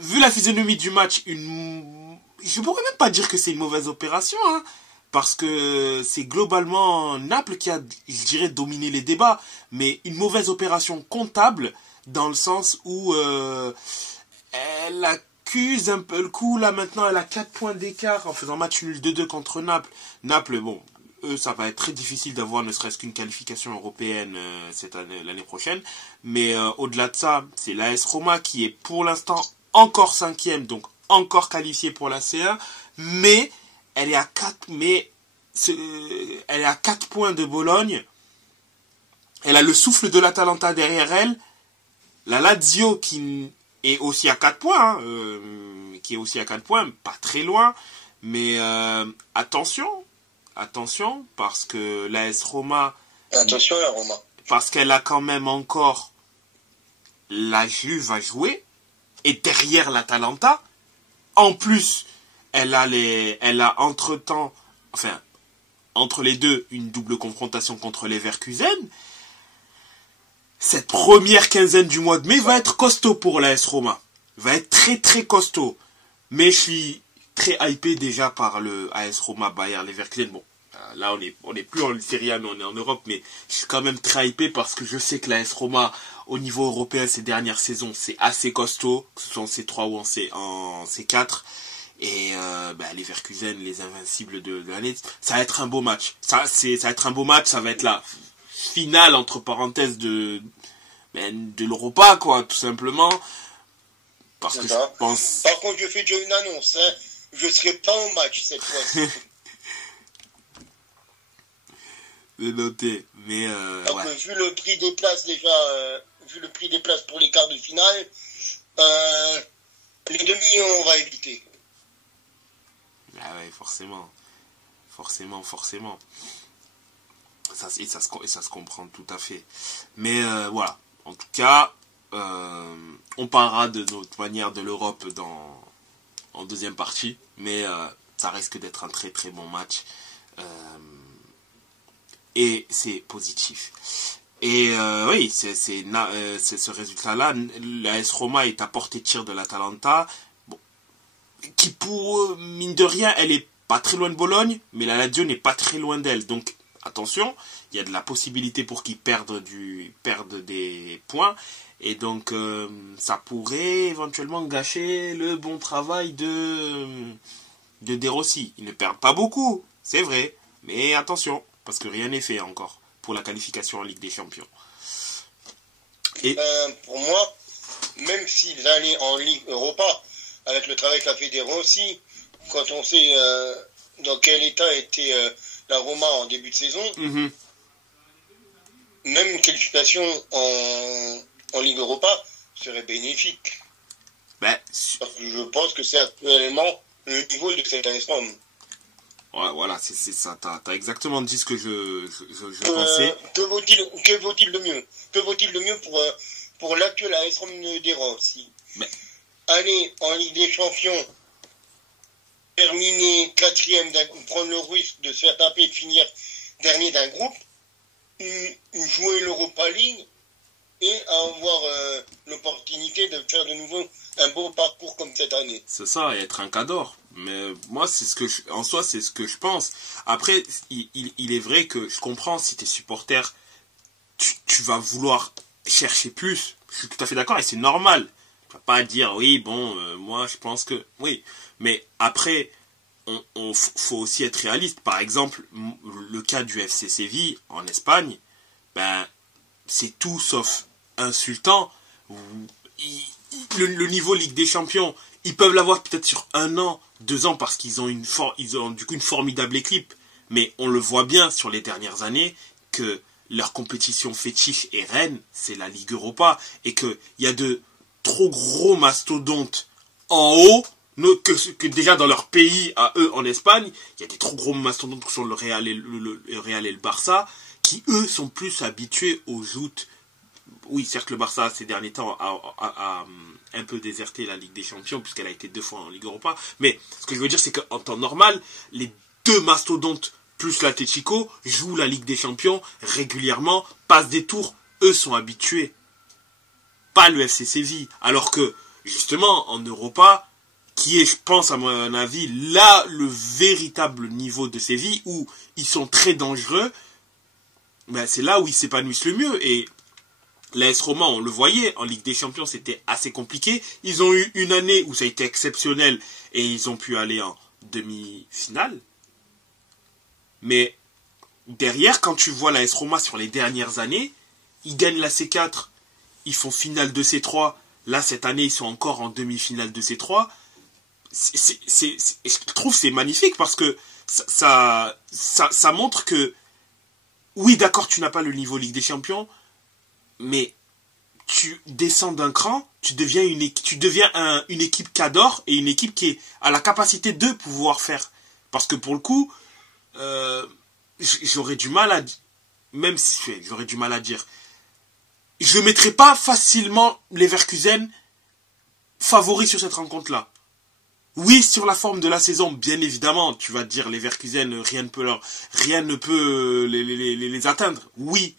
vu la physionomie du match, je pourrais même pas dire que c'est une mauvaise opération, hein, parce que c'est globalement Naples qui a, je dirais, dominé les débats, mais une mauvaise opération comptable, dans le sens où elle accuse un peu le coup, là maintenant elle a 4 points d'écart en faisant match nul 2-2 contre Naples. Naples, bon, eux ça va être très difficile d'avoir ne serait-ce qu'une qualification européenne l'année prochaine, mais au-delà de ça, c'est l'AS Roma qui est pour l'instant encore 5e, donc encore qualifiée pour la C1, mais elle est à 4 points de Bologne. Elle a le souffle de l'Atalanta derrière elle. La Lazio qui est aussi à 4 points, pas très loin, mais attention, parce que l'AS Roma... Attention la Roma. Parce qu'elle a quand même encore la Juve à jouer, et derrière l'Atalanta, en plus, elle a entre-temps, enfin, entre les deux, une double confrontation contre les Leverkusen. Cette première quinzaine du mois de mai va être costaud pour l'AS Roma. Va être très très costaud. Mais je suis très hypé déjà par le AS Roma Bayer Leverkusen. Bon, là on est plus en Serie A, mais on est en Europe. Mais je suis quand même très hypé parce que je sais que l'AS Roma, au niveau européen, ces dernières saisons, c'est assez costaud. Que ce soit en C3 ou en C4. Et Leverkusen, les invincibles de l'année, ça va être un beau match. Ça va être un beau match, ça va être la finale, entre parenthèses, de l'Europa, quoi, tout simplement. Parce que je pense... Par contre, je fais déjà une annonce, hein. Je serai pas au match cette fois-ci. C'est noté, mais donc, ouais. Vu le prix des places déjà, vu le prix des places pour les quarts de finale, les demi, on va éviter. Ah ouais, forcément. Ça se comprend tout à fait. Mais voilà. En tout cas, on parlera de notre manière de l'Europe en deuxième partie. Mais ça risque d'être un très très bon match. Et c'est positif. Et oui, c'est ce résultat-là. L'AS Roma est à portée de tir de l'Atalanta. Bon, qui pour mine de rien, elle est pas très loin de Bologne, mais la Lazio n'est pas très loin d'elle. Donc attention, il y a de la possibilité pour qu'ils perdent des points. Et donc, ça pourrait éventuellement gâcher le bon travail de De Rossi. Ils ne perdent pas beaucoup, c'est vrai. Mais attention, parce que rien n'est fait encore pour la qualification en Ligue des Champions. Et pour moi, même s'ils allaient en Ligue Europa, avec le travail qu'a fait De Rossi, quand on sait dans quel état était la Roma en début de saison, même une qualification en Ligue Europa serait bénéfique. Parce que je pense que c'est actuellement le niveau de cette AS Rome. Ouais, voilà, c'est ça. T'as exactement dit ce que je pensais. Que vaut-il de mieux? Que vaut-il de mieux pour l'actuel AS Rome de Rossi? Aller en Ligue des Champions, terminer 4e, prendre le risque de se faire taper et finir dernier d'un groupe, ou jouer l'Europa League et avoir l'opportunité de faire de nouveau un beau parcours comme cette année. C'est ça, et être un cador. Mais moi, c'est ce que en soi, c'est ce que je pense. Après, il est vrai que je comprends, si t'es supporter, tu vas vouloir chercher plus. Je suis tout à fait d'accord et c'est normal. Tu vas pas dire, oui, bon, moi, je pense que... Oui, mais après, faut aussi être réaliste. Par exemple, le cas du FC Séville en Espagne, c'est tout sauf insultant. Le niveau Ligue des Champions, ils peuvent l'avoir peut-être sur 1 an, 2 ans, parce qu'ils ont du coup une formidable équipe. Mais on le voit bien sur les dernières années que leur compétition fétiche et reine, c'est la Ligue Europa. Et qu'il y a de trop gros mastodontes en haut, que déjà dans leur pays, à eux, en Espagne, il y a des trop gros mastodontes qui sont le Real et le Barça, qui eux sont plus habitués aux joutes. Oui, certes, le Barça, ces derniers temps, a un peu déserté la Ligue des Champions, puisqu'elle a été 2 fois en Ligue Europa. Mais ce que je veux dire, c'est qu'en temps normal, les 2 mastodontes plus l'Atlético jouent la Ligue des Champions régulièrement, passent des tours. Eux sont habitués. Pas le FC Séville. Alors que, justement, en Europa, qui est, je pense, à mon avis, là, le véritable niveau de Séville, où ils sont très dangereux, c'est là où ils s'épanouissent le mieux. Et l'AS Roma, on le voyait, en Ligue des Champions, c'était assez compliqué. Ils ont eu une année où ça a été exceptionnel et ils ont pu aller en demi-finale. Mais derrière, quand tu vois l'AS Roma sur les dernières années, ils gagnent la C4, ils font finale de C3. Là, cette année, ils sont encore en demi-finale de C3. Je trouve que c'est magnifique parce que ça montre que, oui, d'accord, tu n'as pas le niveau Ligue des Champions, mais tu descends d'un cran, tu deviens une équipe cador et une équipe qui a la capacité de pouvoir faire. Parce que pour le coup, j'aurais du mal à... Même si j'aurais du mal à dire... Je ne mettrai pas facilement Leverkusen favoris sur cette rencontre-là. Oui, sur la forme de la saison, bien évidemment, tu vas te dire Leverkusen, rien ne peut les atteindre. Oui,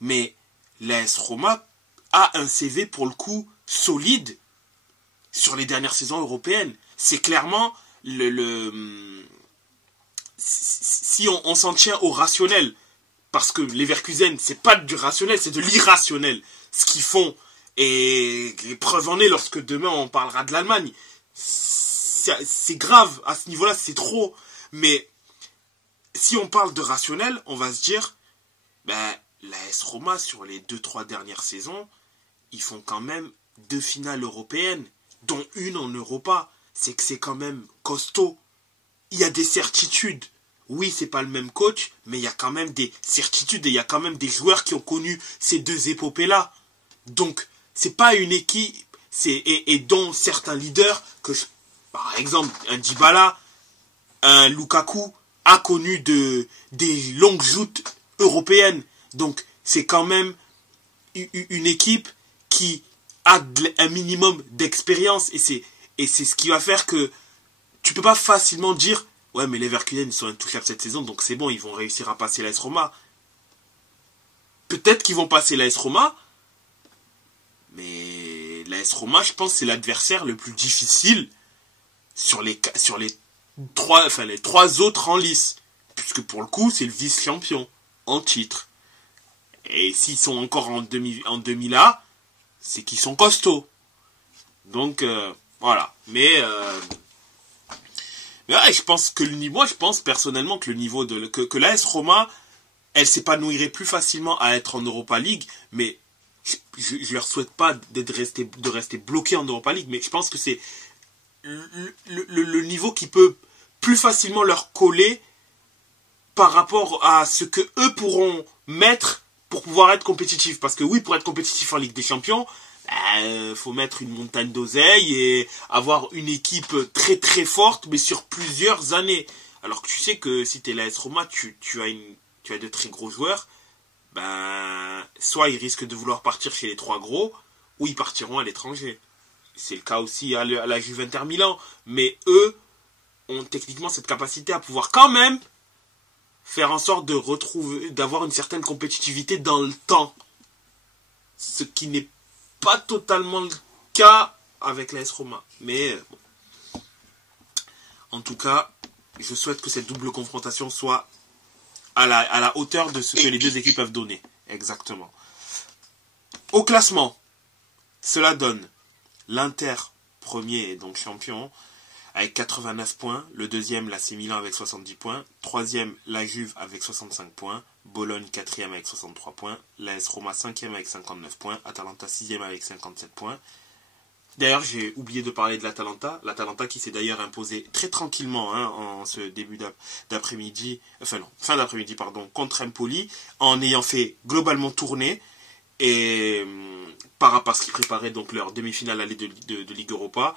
mais l'AS Roma a un CV pour le coup solide sur les dernières saisons européennes. C'est clairement si on s'en tient au rationnel, parce que Leverkusen, c'est pas du rationnel, c'est de l'irrationnel. Ce qu'ils font, et les preuves en est lorsque demain on parlera de l'Allemagne. C'est grave, à ce niveau-là, c'est trop. Mais si on parle de rationnel, on va se dire, l'AS Roma, sur les 2-3 dernières saisons, ils font quand même 2 finales européennes, dont une en Europa. C'est que c'est quand même costaud. Il y a des certitudes. Oui, c'est pas le même coach, mais il y a quand même des certitudes et il y a quand même des joueurs qui ont connu ces 2 épopées-là. Donc, c'est pas une équipe, et dont certains leaders, par exemple, un Dybala, un Lukaku, a connu des longues joutes européennes. Donc, c'est quand même une équipe qui a un minimum d'expérience. Et c'est ce qui va faire que tu peux pas facilement dire « Ouais, mais les Leverkusen, ils sont intouchables cette saison, donc c'est bon, ils vont réussir à passer l'AS Roma. » Peut-être qu'ils vont passer l'AS Roma, mais l'AS Roma, je pense, c'est l'adversaire le plus difficile sur les 3 autres en lice. Puisque pour le coup, c'est le vice-champion en titre. Et s'ils sont encore en demi-là, c'est qu'ils sont costauds. Donc, voilà. Mais ouais, je pense personnellement que le niveau que l'AS Roma, elle s'épanouirait plus facilement à être en Europa League, mais je leur souhaite pas de rester bloqué en Europa League, mais je pense que c'est le niveau qui peut plus facilement leur coller par rapport à ce que eux pourront mettre pour pouvoir être compétitifs. Parce que oui, pour être compétitif en Ligue des Champions, faut mettre une montagne d'oseille et avoir une équipe très très forte, mais sur plusieurs années. Alors que tu sais que si t'es l'AS Roma, tu as de très gros joueurs, soit ils risquent de vouloir partir chez les trois gros, ou ils partiront à l'étranger. C'est le cas aussi à la Juve Inter Milan. Mais eux ont techniquement cette capacité à pouvoir quand même faire en sorte d'avoir une certaine compétitivité dans le temps. Ce qui n'est pas totalement le cas avec l'AS Roma. Mais bon. En tout cas, je souhaite que cette double confrontation soit à la hauteur de ce que les deux équipes peuvent donner. Exactement. Au classement, cela donne l'Inter premier et donc champion avec 89 points. Le deuxième, l'AC Milan avec 70 points. Troisième, la Juve avec 65 points. Bologne quatrième avec 63 points. L'AS Roma cinquième avec 59 points. Atalanta sixième avec 57 points. D'ailleurs, j'ai oublié de parler de l'Atalanta. L'Atalanta qui s'est d'ailleurs imposé très tranquillement en ce début d'après-midi, fin d'après-midi, contre Empoli, en ayant fait globalement tourner et par rapport à ce qu'ils préparaient donc leur demi-finale allée de Ligue Europa.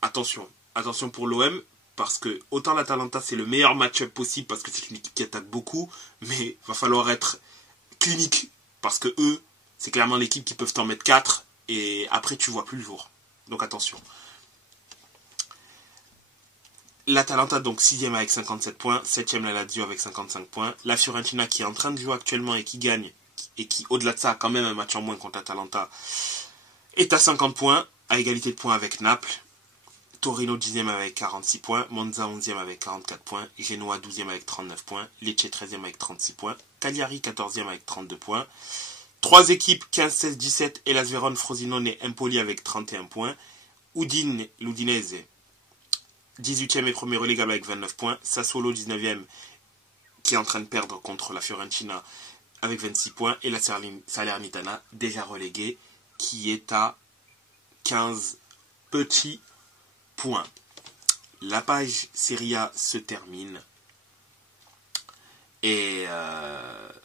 Attention pour l'OM, parce que autant l'Atalanta c'est le meilleur match-up possible parce que c'est une équipe qui attaque beaucoup, mais va falloir être clinique parce que eux, c'est clairement l'équipe qui peuvent t'en mettre 4 et après tu vois plus le jour. Donc attention. L'Atalanta donc 6ème avec 57 points, 7ème la Lazio avec 55 points, la Fiorentina qui est en train de jouer actuellement et qui gagne, et qui au-delà de ça a quand même un match en moins contre l'Atalanta, est à 50 points, à égalité de points avec Naples. Torino 10ème avec 46 points, Monza 11ème avec 44 points, Genoa 12ème avec 39 points, Lecce 13ème avec 36 points, Cagliari 14ème avec 32 points. 3 équipes 15, 16, 17, Hellas Vérone, Frosinone et Empoli avec 31 points. l'Udinese 18ème et premier relégable avec 29 points. Sassuolo 19ème qui est en train de perdre contre la Fiorentina avec 26 points. Et la Salernitana déjà reléguée qui est à 15 petits points. La page Serie A se termine. Et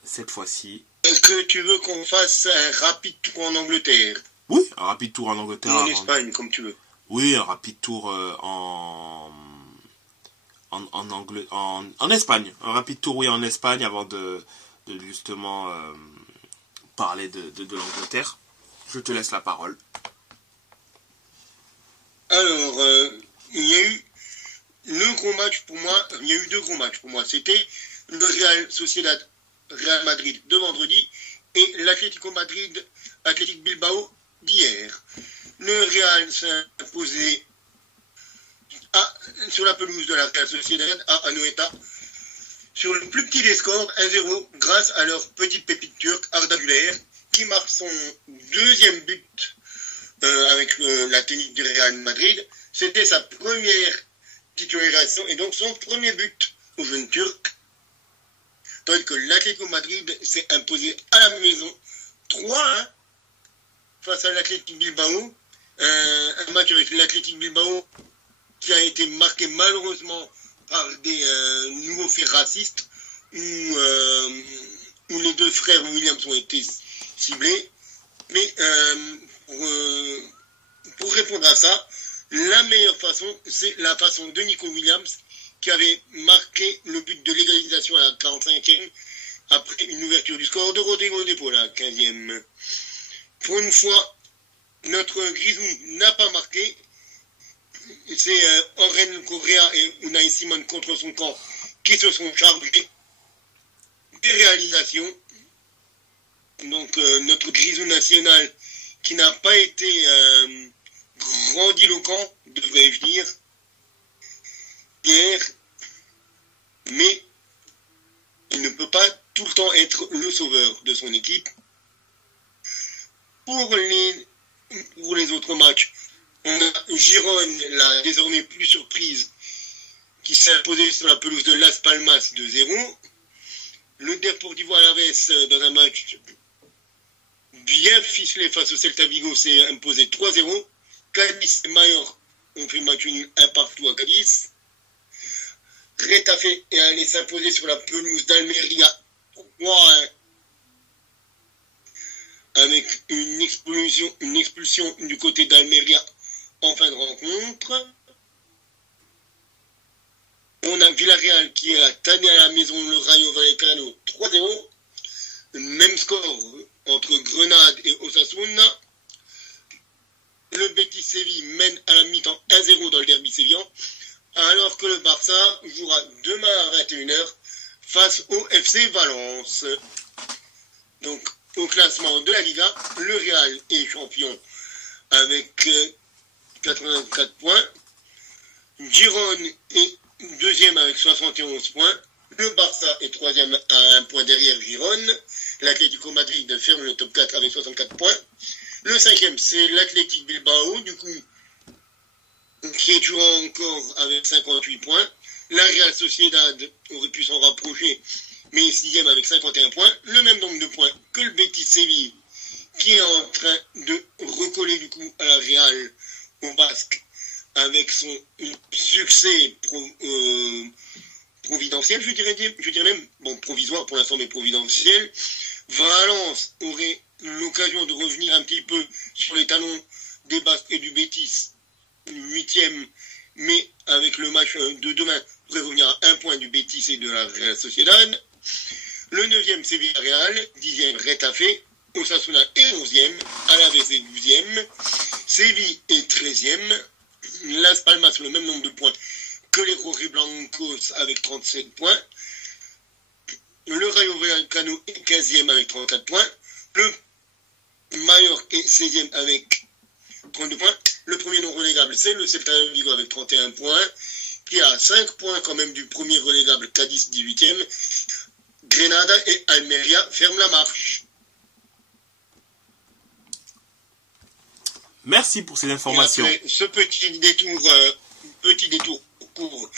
cette fois-ci... Est-ce que tu veux qu'on fasse un rapide tour en Angleterre? Oui, un rapide tour en Angleterre. Ou en Espagne, comme tu veux. Oui, un rapide tour en Espagne. Un rapide tour, oui, en Espagne, avant de justement parler de l'Angleterre. Je te laisse la parole. Alors, il y a eu le gros match pour moi. Il y a eu 2 gros matchs pour moi. C'était le Real Madrid de vendredi et l'Atlético Madrid Athletic Bilbao d'hier. Le Real s'est imposé sur la pelouse de la Real Sociedad à Anoeta sur le plus petit des scores, 1-0, grâce à leur petite pépite turque Arda Güler qui marque son 2e but avec la technique du Real Madrid. C'était sa première titularisation et donc son premier but au jeune turc. Tandis que l'Atlético Madrid s'est imposé à la maison 3-1 face à l'Athletic Bilbao. Un match avec l'Athletic Bilbao qui a été marqué malheureusement par des nouveaux faits racistes où les 2 frères Williams ont été ciblés. Mais pour répondre à ça, la meilleure façon, c'est la façon de Nico Williams qui avait marqué le but de l'égalisation à la 45e après une ouverture du score de Rodrigo De Paul à la 15e. Pour une fois, notre Grisou n'a pas marqué. C'est Oren Correa et Unai Simon contre son camp qui se sont chargés des réalisations. Donc notre Grisou national qui n'a pas été grandiloquent, devrais-je dire, hier, mais il ne peut pas pourtant être le sauveur de son équipe. Pour les autres matchs, on a Girone, la désormais plus surprise, qui s'est imposée sur la pelouse de Las Palmas de 0. Le Deportivo Alavés, dans un match bien ficelé face au Celta Vigo, s'est imposé 3-0. Cadiz et Mallorca ont fait match nul 1-1 à Cadiz. Retafe est allé s'imposer sur la pelouse d'Almeria 3-1 avec une expulsion du côté d'Almeria en fin de rencontre. On a Villarreal qui a tanné à la maison le Rayo Vallecano 3-0. Même score entre Grenade et Osasuna. Le Betis Séville mène à la mi-temps 1-0 dans le derby sévillan, alors que le Barça jouera demain à 21h face au FC Valence. Donc, au classement de la Liga, le Real est champion avec 84 points. Girone est deuxième avec 71 points. Le Barça est troisième à un point derrière Girone. L'Atlético Madrid ferme le top 4 avec 64 points. Le cinquième, c'est l'Athletic Bilbao, du coup, qui est toujours encore avec 58 points. La Real Sociedad aurait pu s'en rapprocher, mais est sixième avec 51 points. Le même nombre de points que le Betis Séville, qui est en train de recoller du coup à la Real au Basque avec son succès providentiel, je dirais même, bon, provisoire pour l'instant, mais providentiel. Valence aurait l'occasion de revenir un petit peu sur les talons des Basques et du Betis, 8e, mais avec le match de demain, pourrait revenir à 1 point du Betis et de la Real Sociedad. Le 9e, c'est Villarreal, 10e, Retafe, Osasuna est 11e, Alavés est 12e, Séville est 13e, Las Palmas le même nombre de points que les Rojiblancos avec 37 points, le Rayo Vallecano est 15e avec 34 points, le Mallorca est 16e avec 32 points. Le premier non relégable, c'est le Celta Vigo avec 31 points, qui a 5 points quand même du premier relégable, Cadiz 18e. Grenada et Almeria ferment la marche. Merci pour ces informations. Et après ce petit détour court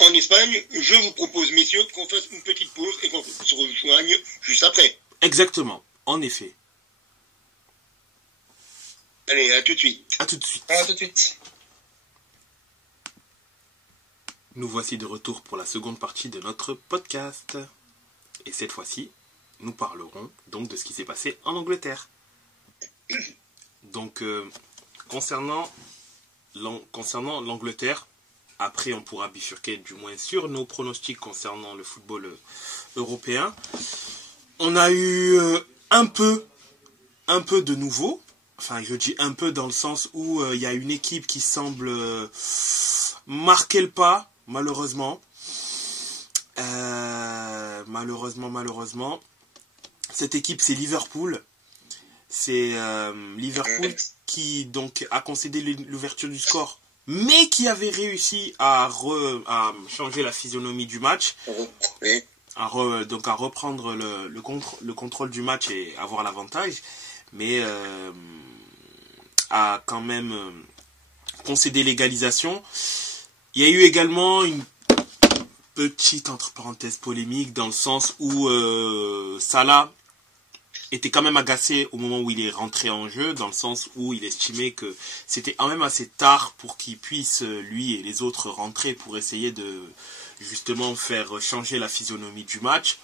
en Espagne, je vous propose, messieurs, qu'on fasse une petite pause et qu'on se rejoigne juste après. Exactement, en effet. Allez, à tout de suite. À tout de suite. À tout de suite. Nous voici de retour pour la seconde partie de notre podcast. Et cette fois-ci, nous parlerons donc de ce qui s'est passé en Angleterre. Donc, concernant l'Angleterre, après on pourra bifurquer du moins sur nos pronostics concernant le football européen. On a eu un peu de nouveau. Enfin, je dis un peu dans le sens où il y a une équipe qui semble marquer le pas, malheureusement. Malheureusement. Cette équipe, c'est Liverpool. C'est Liverpool qui donc a concédé l'ouverture du score, mais qui avait réussi à changer la physionomie du match, à reprendre le contrôle du match et avoir l'avantage, mais a quand même concédé l'égalisation. Il y a eu également une petite entre parenthèses polémique dans le sens où Salah était quand même agacé au moment où il est rentré en jeu, dans le sens où il estimait que c'était quand même assez tard pour qu'il puisse, lui et les autres, rentrer pour essayer de justement faire changer la physionomie du match.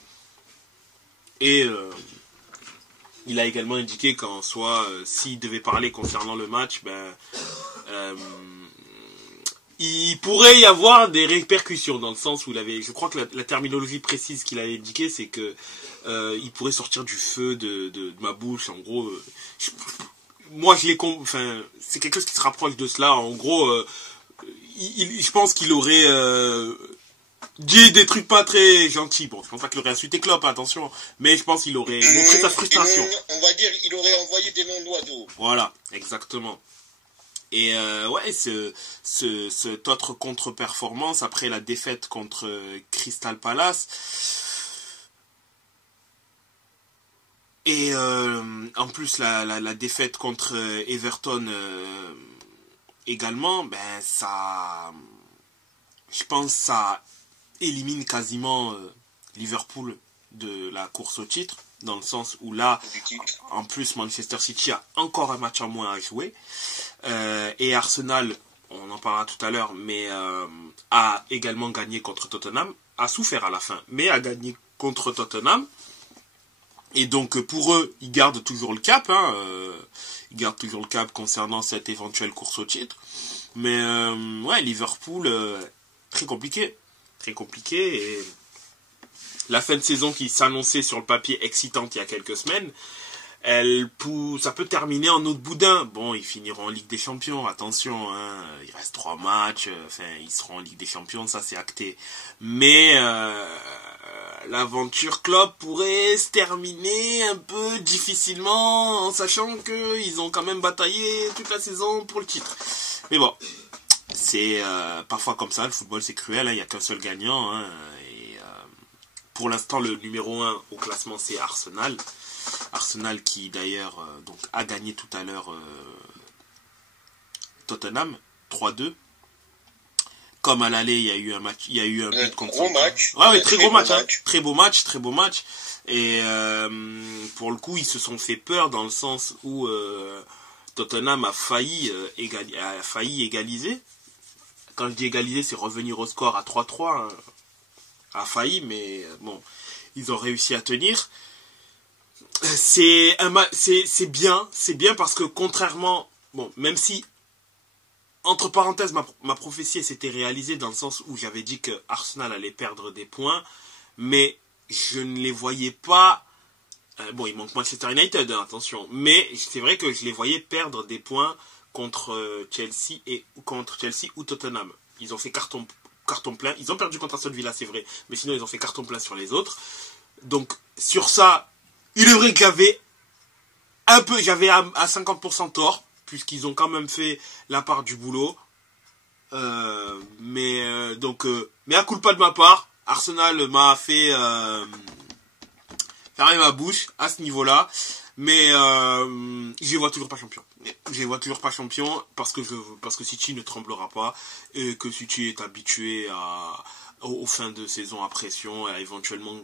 Et il a également indiqué qu'en soi, s'il devait parler concernant le match, il pourrait y avoir des répercussions, dans le sens où je crois que la terminologie précise qu'il avait indiqué, c'est que il pourrait sortir du feu de ma bouche. En gros, moi c'est quelque chose qui se rapproche de cela. En gros, je pense qu'il aurait dit des trucs pas très gentils. Bon, je pense pas qu'il aurait insulté Klopp, attention, mais je pense qu'il aurait montré sa frustration. On va dire, il aurait envoyé des noms d'oiseaux. Voilà, exactement. Et cette autre contre-performance après la défaite contre Crystal Palace, Et en plus, la défaite contre Everton également, ben ça, je pense, ça élimine quasiment Liverpool de la course au titre, dans le sens où là, en plus, Manchester City a encore un match en moins à jouer. Et Arsenal, on en parlera tout à l'heure, mais a également gagné contre Tottenham, a souffert à la fin, mais a gagné contre Tottenham. Et donc pour eux, ils gardent toujours le cap, ils gardent toujours le cap concernant cette éventuelle course au titre. Mais ouais, Liverpool, très compliqué, et la fin de saison qui s'annonçait sur le papier excitante il y a quelques semaines, ça peut terminer en eau de boudin. Bon, ils finiront en Ligue des Champions, attention, il reste 3 matchs, ils seront en Ligue des Champions, ça c'est acté. Mais l'aventure Klopp pourrait se terminer un peu difficilement, en sachant qu'ils ont quand même bataillé toute la saison pour le titre. Mais bon, c'est parfois comme ça, le football c'est cruel, il n'y a qu'un seul gagnant. Et pour l'instant, le numéro 1 au classement c'est Arsenal. Arsenal qui d'ailleurs donc a gagné tout à l'heure Tottenham 3-2. Comme à l'aller, il y a eu un match, il y a eu un but contre. Gros match. Ouais, très beau match. Très beau match. Et pour le coup, ils se sont fait peur dans le sens où Tottenham a failli égaliser. Quand je dis égaliser, c'est revenir au score à 3-3. A failli, mais bon, ils ont réussi à tenir. C'est bien parce que contrairement, bon, même si entre parenthèses ma prophétie s'était réalisée dans le sens où j'avais dit que Arsenal allait perdre des points, mais je ne les voyais pas. Bon, il manque Manchester United, attention, mais c'est vrai que je les voyais perdre des points contre Chelsea ou Tottenham. Ils ont fait carton plein. Ils ont perdu contre Aston Villa, c'est vrai, mais sinon ils ont fait carton plein sur les autres. Donc sur ça, il est vrai que j'avais à 50% tort, puisqu'ils ont quand même fait la part du boulot. Mais à culpa de ma part, Arsenal m'a fait fermer ma bouche à ce niveau-là. Mais je les vois toujours pas champions. Parce que City ne tremblera pas et que City est habitué aux fins de saison à pression et à éventuellement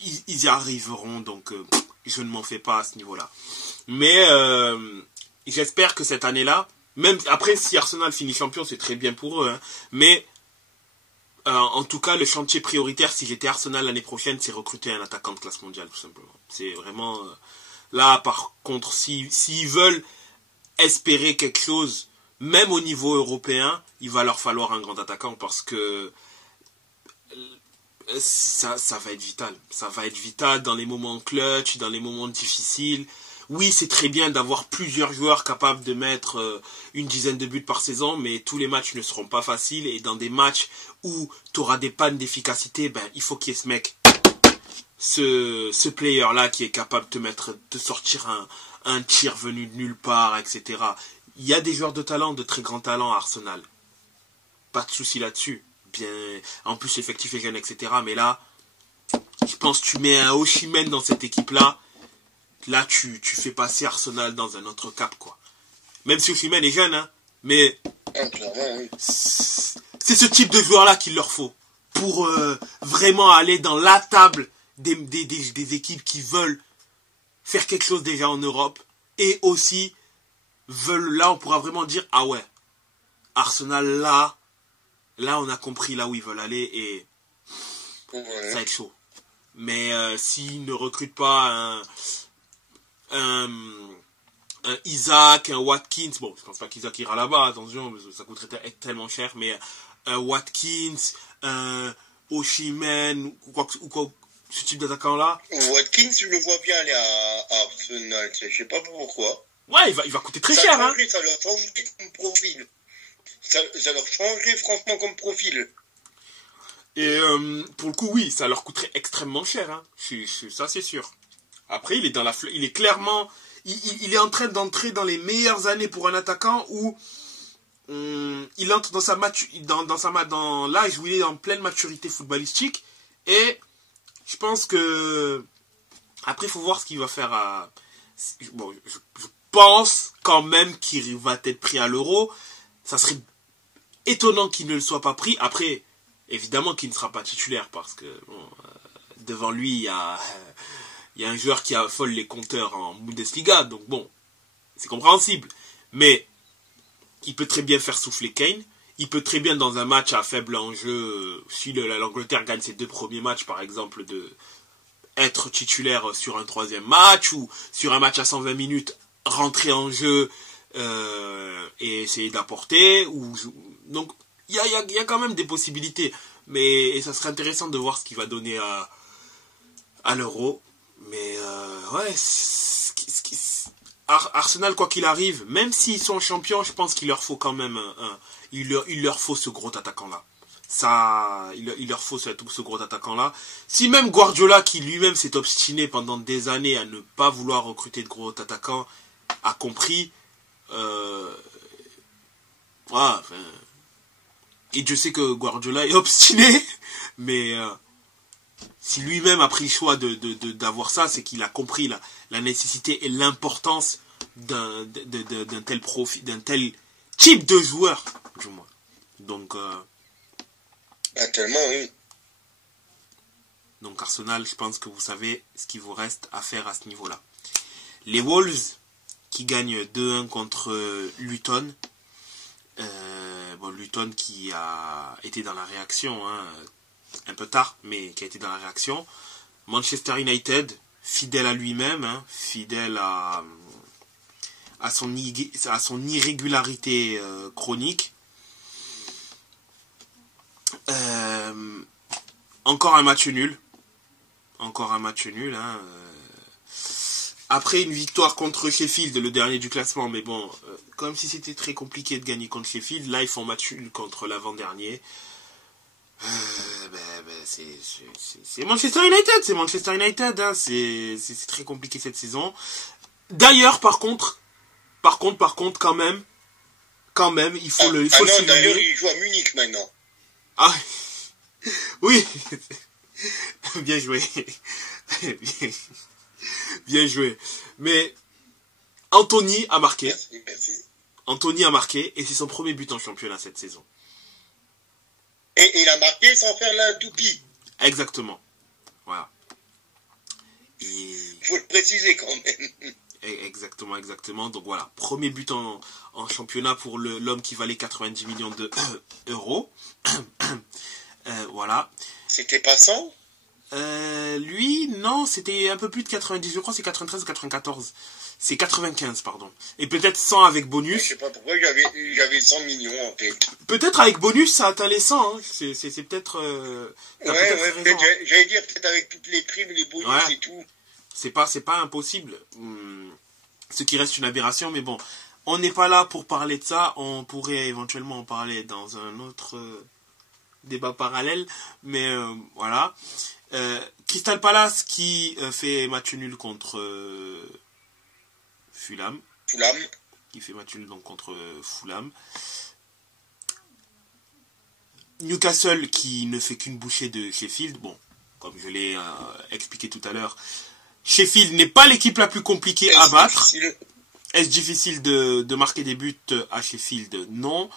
ils y arriveront, donc je ne m'en fais pas à ce niveau-là. Mais j'espère que cette année-là, même après si Arsenal finit champion, c'est très bien pour eux, mais en tout cas, le chantier prioritaire, si j'étais Arsenal l'année prochaine, c'est recruter un attaquant de classe mondiale, tout simplement. C'est vraiment là, par contre, s'ils veulent espérer quelque chose, même au niveau européen, il va leur falloir un grand attaquant, parce que ça va être vital. Ça va être vital dans les moments clutch, dans les moments difficiles. Oui, c'est très bien d'avoir plusieurs joueurs capables de mettre une dizaine de buts par saison, mais tous les matchs ne seront pas faciles. Et dans des matchs où tu auras des pannes d'efficacité, il faut qu'il y ait ce mec, ce player-là qui est capable de te sortir un tir venu de nulle part, etc. Il y a des joueurs de talent, de très grands talents à Arsenal. Pas de souci là-dessus. Bien, en plus l'effectif est jeune, etc. Mais là, je pense que tu mets un Osimhen dans cette équipe-là. Là, tu fais passer Arsenal dans un autre cap, quoi. Même si Osimhen est jeune, mais c'est ce type de joueur-là qu'il leur faut pour vraiment aller dans la table des équipes qui veulent faire quelque chose déjà en Europe et aussi là, on pourra vraiment dire, ah ouais, Arsenal, là, on a compris là où ils veulent aller et ça va être chaud. Mais s'ils ne recrutent pas un Isaac, un Watkins, bon, je pense pas qu'Isaac ira là-bas, attention, ça coûterait tellement cher, mais un Watkins, un Osimhen, ou quoi, ce type d'attaquant-là. Watkins, je le vois bien aller à Arsenal, je sais pas pourquoi. Ouais, il va coûter très cher, Ça leur changerait comme profil. Ça leur changerait franchement comme profil. Et pour le coup, oui, ça leur coûterait extrêmement cher, ça c'est sûr. Après, il est clairement, il est en train d'entrer dans les meilleures années pour un attaquant où il entre dans l'âge où il est en pleine maturité footballistique et je pense que Après, il faut voir ce qu'il va faire à... Bon, je pense quand même qu'il va être pris à l'Euro. Ça serait étonnant qu'il ne le soit pas pris. Après, évidemment qu'il ne sera pas titulaire parce que bon, devant lui, il y a un joueur qui affole les compteurs en Bundesliga. Donc bon, c'est compréhensible. Mais il peut très bien faire souffler Kane. Il peut très bien, dans un match à faible enjeu, si l'Angleterre gagne ses 2 premiers matchs, par exemple, de être titulaire sur un 3e match, ou sur un match à 120 minutes, rentrer en jeu et essayer d'apporter. Donc, il y a quand même des possibilités. Et ça serait intéressant de voir ce qu'il va donner à l'Euro. Mais ouais, Arsenal, quoi qu'il arrive, même s'ils sont champions, je pense qu'il leur faut quand même il leur faut ce gros attaquant-là. Il leur faut ce gros attaquant-là. Si même Guardiola, qui lui-même s'est obstiné pendant des années à ne pas vouloir recruter de gros attaquants, a compris, voilà, et je sais que Guardiola est obstiné, mais si lui-même a pris le choix d'avoir ça, c'est qu'il a compris la nécessité et l'importance d'un tel profil, d'un tel type de joueur, du moins. Donc, tellement, oui. Donc Arsenal, je pense que vous savez ce qu'il vous reste à faire à ce niveau-là. Les Wolves, qui gagnent 2-1 contre Luton. Luton qui a été dans la réaction, un peu tard, mais qui a été dans la réaction. Manchester United, fidèle à lui-même, fidèle à son irrégularité chronique. Encore un match nul. Après une victoire contre Sheffield, le dernier du classement, mais bon, comme si c'était très compliqué de gagner contre Sheffield, là ils font match nul contre l'avant-dernier. C'est Manchester United, c'est très compliqué cette saison. D'ailleurs, par contre, quand même, il faut le souligner. D'ailleurs, il joue à Munich maintenant. Ah, oui, bien joué. Bien joué. Mais Anthony a marqué. Merci. Anthony a marqué et c'est son premier but en championnat cette saison. Et il a marqué sans faire la toupie. Exactement. Voilà. Il faut le préciser quand même. Exactement. Donc voilà, premier but en championnat pour l'homme qui valait 90 millions d'euros. Voilà. C'était pas 100 ? Lui, non, c'était un peu plus de 90, je crois que c'est 93 ou 94. C'est 95, pardon. Et peut-être 100 avec bonus. Je sais pas pourquoi j'avais 100 millions en tête. Peut-être avec bonus, ça atteint les 100. C'est peut-être... peut-être, j'allais dire peut-être avec toutes les primes, les bonus et tout. C'est pas impossible. Ce qui reste une aberration, mais bon. On n'est pas là pour parler de ça. On pourrait éventuellement en parler dans un autre débat parallèle. Mais voilà. Crystal Palace qui fait match nul contre Fulham. Qui fait match nul donc contre Fulham. Newcastle qui ne fait qu'une bouchée de Sheffield. Bon, comme je l'ai expliqué tout à l'heure, Sheffield n'est pas l'équipe la plus compliquée à battre. Est-ce difficile de marquer des buts à Sheffield? Non.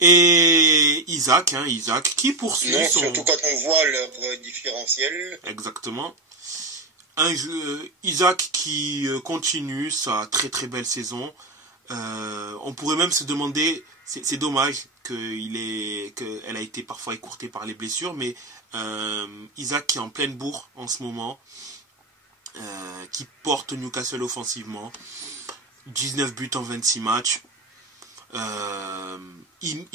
Et Isaac qui poursuit surtout quand on voit leur différentiel. Exactement. Isaac qui continue sa très très belle saison. On pourrait même se demander, c'est dommage qu'elle a été parfois écourtée par les blessures, mais Isaac qui est en pleine bourre en ce moment, qui porte Newcastle offensivement, 19 buts en 26 matchs. Il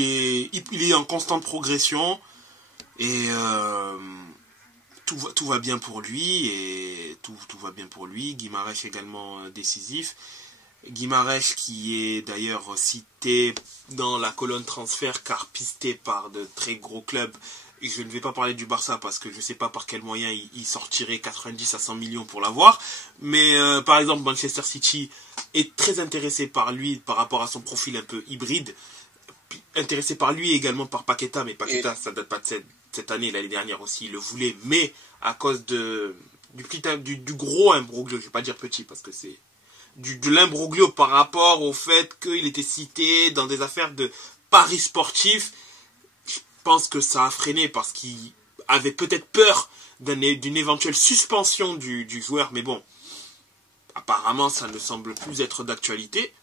est en constante progression et tout va bien pour lui et tout va bien pour lui. Guimarães également décisif. Guimarães qui est d'ailleurs cité dans la colonne transfert car pisté par de très gros clubs. Et je ne vais pas parler du Barça parce que je ne sais pas par quel moyen il sortirait 90 à 100 millions pour l'avoir. Mais par exemple, Manchester City est très intéressé par lui par rapport à son profil un peu hybride. Intéressé par lui également par Paqueta. Mais Paqueta, ça ne date pas de cette année. L'année dernière aussi, il le voulait. Mais à cause de du gros imbroglio, je vais pas dire petit parce que c'est de l'imbroglio par rapport au fait qu'il était cité dans des affaires de paris sportifs. Je pense que ça a freiné parce qu'il avait peut-être peur d'une éventuelle suspension du joueur, mais bon, apparemment ça ne semble plus être d'actualité.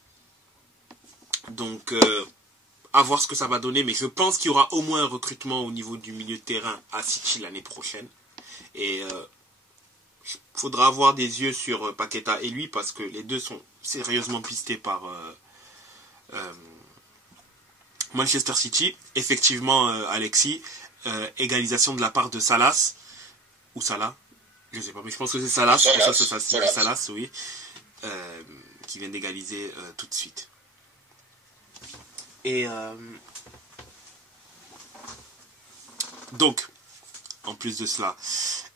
Donc à voir ce que ça va donner, mais je pense qu'il y aura au moins un recrutement au niveau du milieu de terrain à City l'année prochaine. Et il faudra avoir des yeux sur Paqueta et lui, parce que les deux sont sérieusement pistés par Manchester City. Effectivement, Alexis, égalisation de la part de Salas, ou Salah, je sais pas, mais je pense que c'est Salas, Salas, oui, qui vient d'égaliser tout de suite. Et donc, en plus de cela,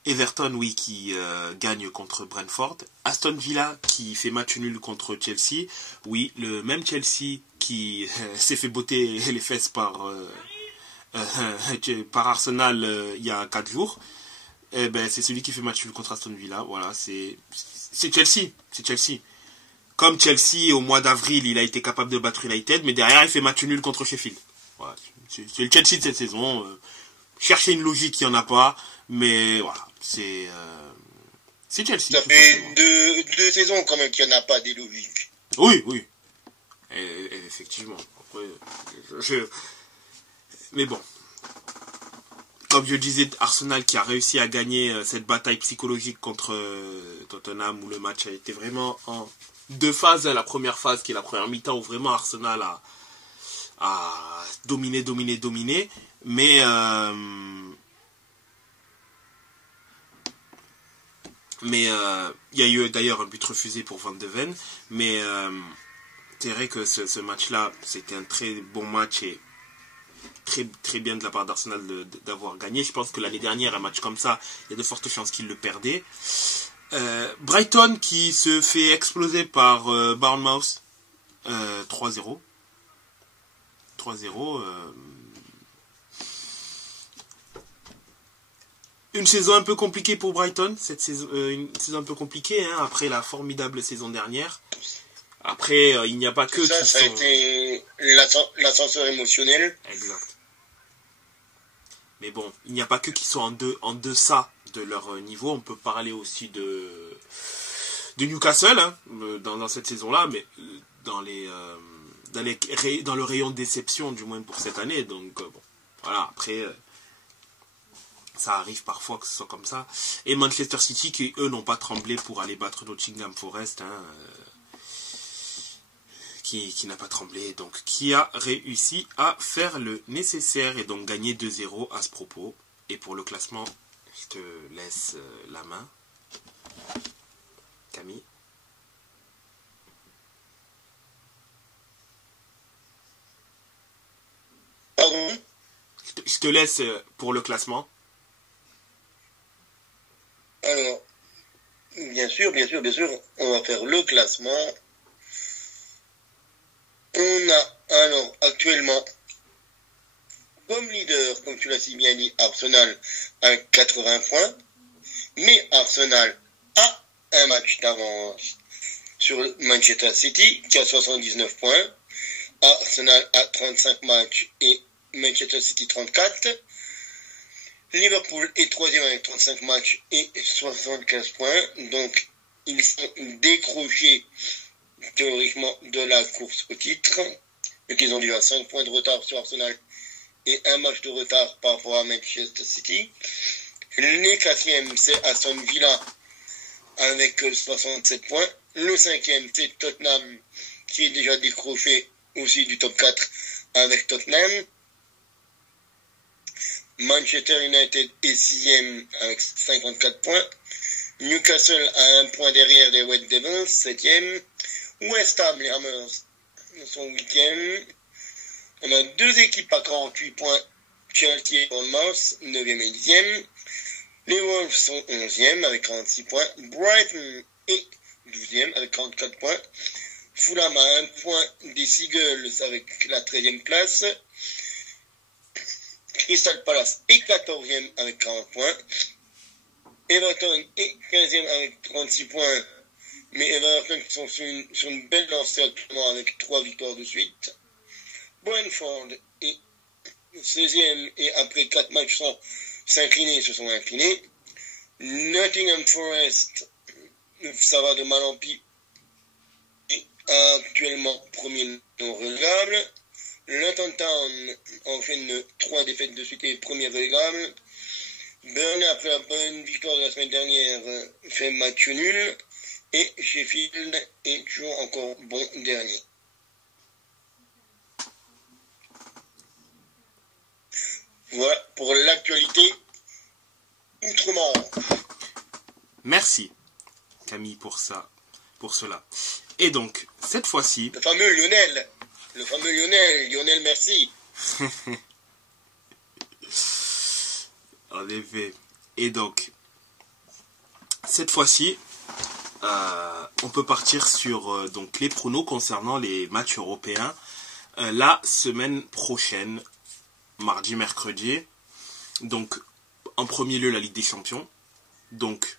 Everton, oui, qui gagne contre Brentford. Aston Villa qui fait match nul contre Chelsea. Oui, le même Chelsea qui s'est fait botter les fesses par Arsenal il y a 4 jours. Eh ben, c'est celui qui fait match nul contre Aston Villa. Voilà, c'est Chelsea. C'est Chelsea. Comme Chelsea, au mois d'avril, il a été capable de battre United, mais derrière, il fait match nul contre Sheffield. Voilà, c'est le Chelsea de cette saison. Chercher une logique, il n'y en a pas. Mais voilà, c'est Chelsea. Ça fait deux saisons quand même qu'il n'y en a pas des logiques. Oui. Et effectivement. Après, mais bon. Comme je disais, Arsenal qui a réussi à gagner cette bataille psychologique contre Tottenham, où le match a été vraiment en 2 phases. La première phase qui est la première mi-temps, où vraiment Arsenal a dominé. Mais il y a eu d'ailleurs un but refusé pour Van de Ven. Mais c'est vrai que ce match-là, c'était un très bon match et très, très bien de la part d'Arsenal d'avoir gagné. Je pense que l'année dernière, un match comme ça, il y a de fortes chances qu'il le perdait. Brighton qui se fait exploser par Bournemouth 3-0. 3-0. Une saison un peu compliquée pour Brighton, une saison un peu compliquée, hein, après la formidable saison dernière. Après, il n'y a pas que ça a été l'ascenseur émotionnel. Exact. Mais bon, il n'y a pas que qui sont en deçà de leur niveau. On peut parler aussi de Newcastle, hein, dans cette saison-là, mais dans le rayon de déception, du moins pour cette année. Donc bon, voilà, après ça arrive parfois que ce soit comme ça. Et Manchester City qui, eux, n'ont pas tremblé pour aller battre Nottingham Forest, hein, qui n'a pas tremblé, donc qui a réussi à faire le nécessaire et donc gagner 2-0 à ce propos. Et pour le classement, je te laisse la main, Camille. Pardon ? Je te laisse pour le classement. Alors, bien sûr, on va faire le classement. On a alors actuellement comme leader, comme tu l'as si bien dit, Arsenal avec 80 points. Mais Arsenal a un match d'avance sur Manchester City qui a 79 points. Arsenal a 35 matchs et Manchester City 34. Liverpool est 3e avec 35 matchs et 75 points. Donc, ils sont décrochés théoriquement de la course au titre. Et qu'ils ont déjà 5 points de retard sur Arsenal et un match de retard par rapport à Manchester City. Les 4e, c'est Aston Villa avec 67 points. Le 5e, c'est Tottenham qui est déjà décroché aussi du top 4 avec Tottenham. Manchester United est 6e avec 54 points. Newcastle a un point derrière les Red Devils, 7e. West Ham, les Hammers, sont 8e. On a 2 équipes à 48 points. Chelsea et Bournemouth, 9e et 10e. Les Wolves sont 11e avec 46 points. Brighton est 12e avec 44 points. Fulham a un point des Seagulls avec la 13e place. Crystal Palace est 14e avec 40 points. Everton est 15e avec 36 points, mais Everton qui sont sur une belle lancée actuellement avec 3 victoires de suite. Brentford est 16e et après 4 matchs sans s'incliner, se sont inclinés. Nottingham Forest, ça va de mal en pis, est actuellement premier non relégable. Luton Town enchaîne 3 défaites de suite et premier relégable. Burnley, après la bonne victoire de la semaine dernière, fait match nul. Et Sheffield est toujours encore bon dernier. Voilà pour l'actualité outre-Manche. Merci Camille pour cela. Et donc, cette fois-ci... Le fameux Lionel, merci. En effet. Et donc, cette fois-ci, on peut partir sur donc les pronos concernant les matchs européens. La semaine prochaine, mardi, mercredi. Donc, en premier lieu, la Ligue des Champions. Donc,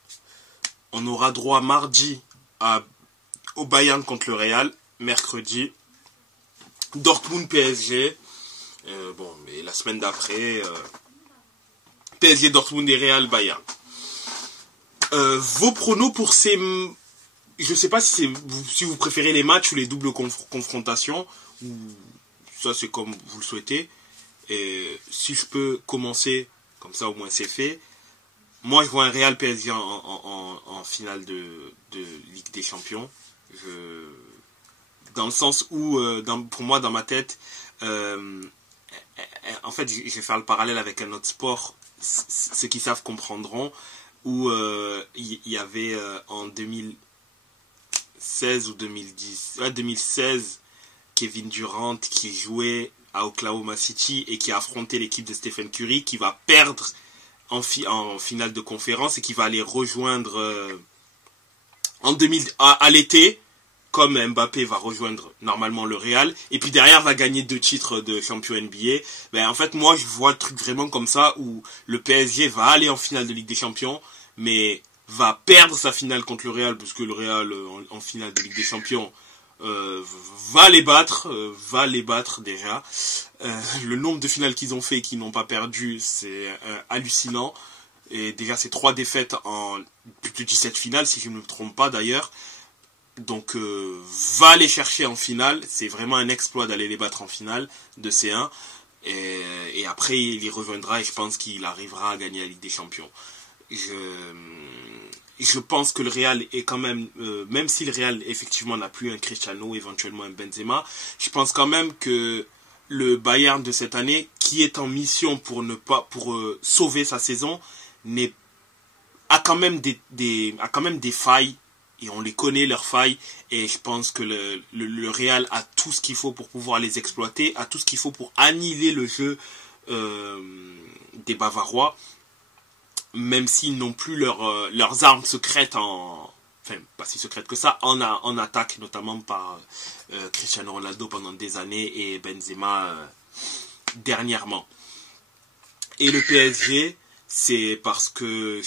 on aura droit mardi au Bayern contre le Real. Mercredi, Dortmund PSG. Mais la semaine d'après, PSG, Dortmund et Real, Bayern. Vos pronos pour ces... Je sais pas si vous préférez les matchs ou les doubles confrontations. Ou ça, c'est comme vous le souhaitez. Et si je peux commencer, comme ça au moins c'est fait. Moi, je vois un Real PSG en finale de Ligue des Champions. Dans le sens où, pour moi, dans ma tête, en fait, je vais faire le parallèle avec un autre sport. Ceux qui savent comprendront. Où il y avait en 2016 ou 2016, Kevin Durant qui jouait à Oklahoma City et qui a affronté l'équipe de Stephen Curry, qui va perdre en finale de conférence et qui va aller rejoindre à l'été, comme Mbappé va rejoindre normalement le Real, et puis derrière va gagner 2 titres de champion NBA. En fait, moi, je vois le truc vraiment comme ça, où le PSG va aller en finale de Ligue des Champions, mais va perdre sa finale contre le Real, parce que le Real, en finale de Ligue des Champions, va les battre déjà. Le nombre de finales qu'ils ont fait et qu'ils n'ont pas perdu, c'est hallucinant. Et déjà, c'est 3 défaites en plus de 17 finales, si je ne me trompe pas d'ailleurs. Donc, va les chercher en finale. C'est vraiment un exploit d'aller les battre en finale de C1. Et après, il y rejoindra et je pense qu'il arrivera à gagner la Ligue des Champions. Je pense que le Real est quand même, même si le Real effectivement n'a plus un Cristiano, éventuellement un Benzema, je pense quand même que le Bayern de cette année, qui est en mission pour sauver sa saison, a quand même des failles, et on les connaît leurs failles, et je pense que le Real a tout ce qu'il faut pour pouvoir les exploiter, a tout ce qu'il faut pour annihiler le jeu des Bavarois, même s'ils n'ont plus leurs armes secrètes pas si secrètes que ça, en attaque, notamment par Cristiano Ronaldo pendant des années et Benzema dernièrement. Et le PSG, c'est parce que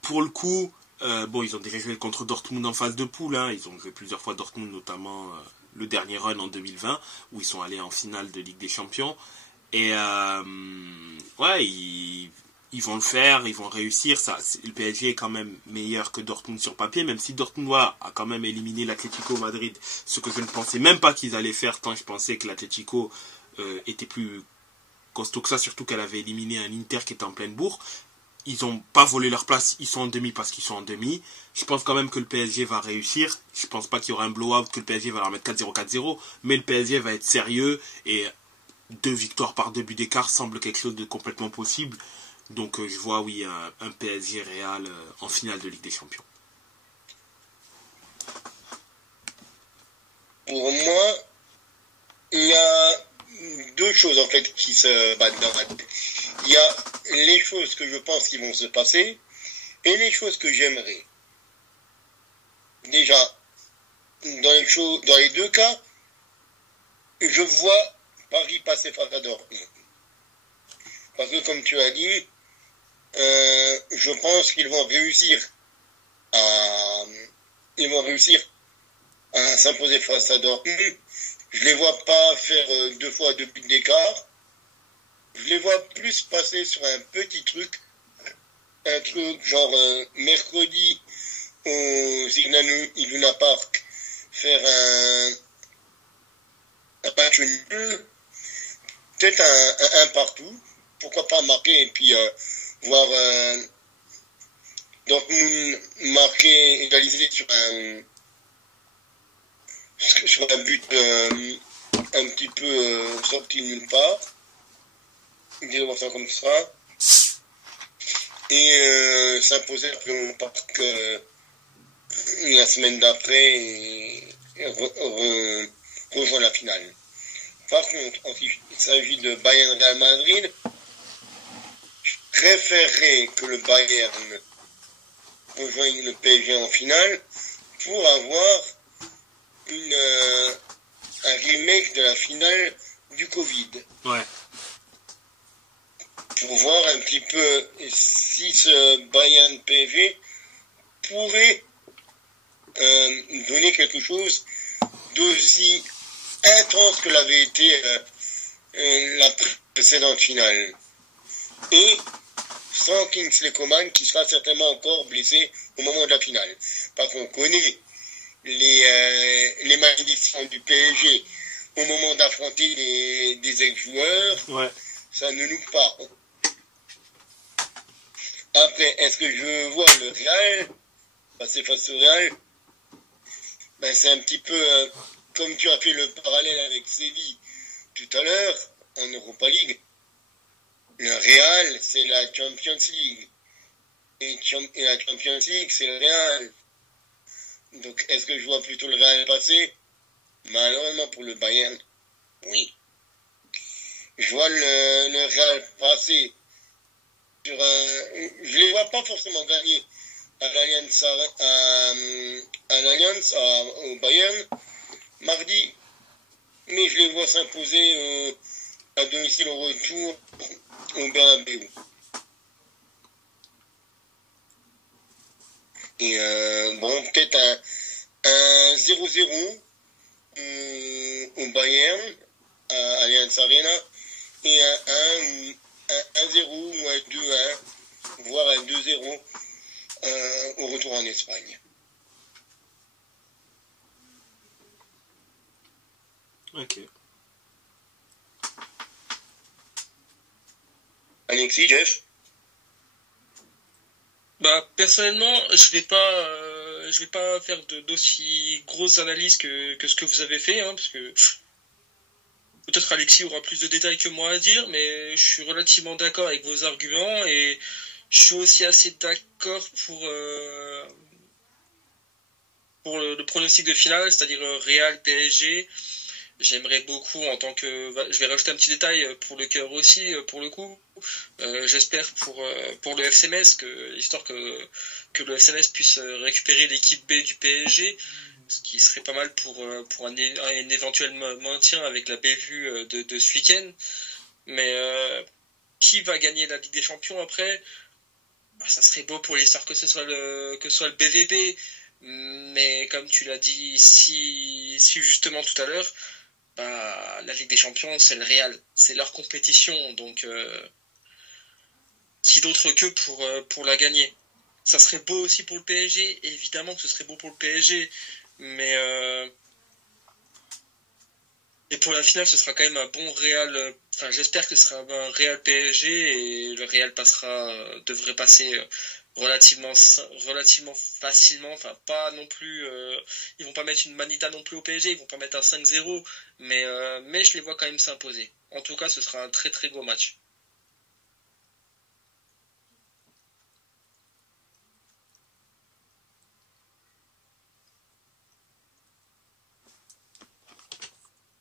pour le coup, ils ont déjà joué contre Dortmund en phase de poule, hein. Ils ont joué plusieurs fois Dortmund, notamment le dernier run en 2020, où ils sont allés en finale de Ligue des Champions. Et ils vont le faire, ils vont réussir. Le PSG est quand même meilleur que Dortmund sur papier, même si Dortmund a quand même éliminé l'Atlético Madrid, ce que je ne pensais même pas qu'ils allaient faire, tant je pensais que l'Atlético était plus costaud que ça, surtout qu'elle avait éliminé un Inter qui était en pleine bourre. Ils n'ont pas volé leur place, ils sont en demi parce qu'ils sont en demi. Je pense quand même que le PSG va réussir. Je pense pas qu'il y aura un blowout, que le PSG va leur mettre 4-0, 4-0, mais le PSG va être sérieux et 2 victoires par 2 buts d'écart semble quelque chose de complètement possible. Donc je vois, oui, un PSG Real en finale de Ligue des Champions. Pour moi, il y a 2 choses en fait qui se battent dans ma tête. Il y a les choses que je pense qui vont se passer et les choses que j'aimerais. Déjà, dans les 2 cas, je vois Paris passer face à Dortmund. Parce que comme tu as dit, Je pense qu'ils vont réussir à, s'imposer face à Dortmund. Je les vois pas faire 2 buts d'écart. Je les vois plus passer sur un petit truc, un truc genre mercredi au Signal Iduna Park, faire un match nul, peut-être un partout, pourquoi pas marquer et puis voir Dortmund marquer, égaliser sur un but un petit peu sorti de nulle part, disons ça comme ça, et s'imposer au parc la semaine d'après et rejoindre la finale. Par contre, il s'agit de Bayern Real Madrid, je préférerais que le Bayern rejoigne le PSG en finale pour avoir un remake de la finale du Covid. Ouais. Pour voir un petit peu si ce Bayern PSG pourrait donner quelque chose d'aussi intense que l'avait été la précédente finale. Et sans Kingsley Coman qui sera certainement encore blessé au moment de la finale. Parce qu'on connaît les malédictions du PSG au moment d'affronter des ex-joueurs. Ouais. Ça ne loupe pas. Après, est-ce que je vois le Real passer face au Real? Ben, c'est un petit peu comme tu as fait le parallèle avec Séville tout à l'heure en Europa League. Le Real, c'est la Champions League. Et la Champions League, c'est le Real. Donc, est-ce que je vois plutôt le Real passer? Malheureusement pour le Bayern, oui. Je vois le Real passer sur je les vois pas forcément gagner à l'Alliance, au Bayern, mardi, mais je les vois s'imposer à domicile au retour au Bernabéu. Et bon, peut-être un 0-0 au Bayern, à Allianz Arena, et un 1-0 ou un 2-1, voire un 2-0 au retour en Espagne. Ok. Alexis, Jeff? Bah, personnellement, je vais pas faire d'aussi grosses analyses que ce que vous avez fait, hein, parce que peut-être Alexis aura plus de détails que moi à dire, mais je suis relativement d'accord avec vos arguments et je suis aussi assez d'accord pour le pronostic de finale, c'est-à-dire Real PSG. J'aimerais beaucoup en tant que... Je vais rajouter un petit détail pour le cœur aussi, pour le coup. J'espère pour le FC Metz, histoire que le FC Metz puisse récupérer l'équipe B du PSG, ce qui serait pas mal pour un éventuel maintien avec la bévue de ce week-end. Mais qui va gagner la Ligue des Champions après? Bah, ça serait beau pour l'histoire que ce soit le BVB, mais comme tu l'as dit si justement tout à l'heure, bah, la Ligue des Champions, c'est le Real, c'est leur compétition, donc qui d'autre que pour la gagner? Ça serait beau aussi pour le PSG, évidemment que ce serait beau pour le PSG, mais et pour la finale, ce sera quand même un bon Real. Enfin, j'espère que ce sera un Real PSG et le Real devrait passer relativement facilement. Enfin, pas non plus. Ils vont pas mettre une manita non plus au PSG. Ils vont pas mettre un 5-0, mais je les vois quand même s'imposer. En tout cas, ce sera un très très beau match.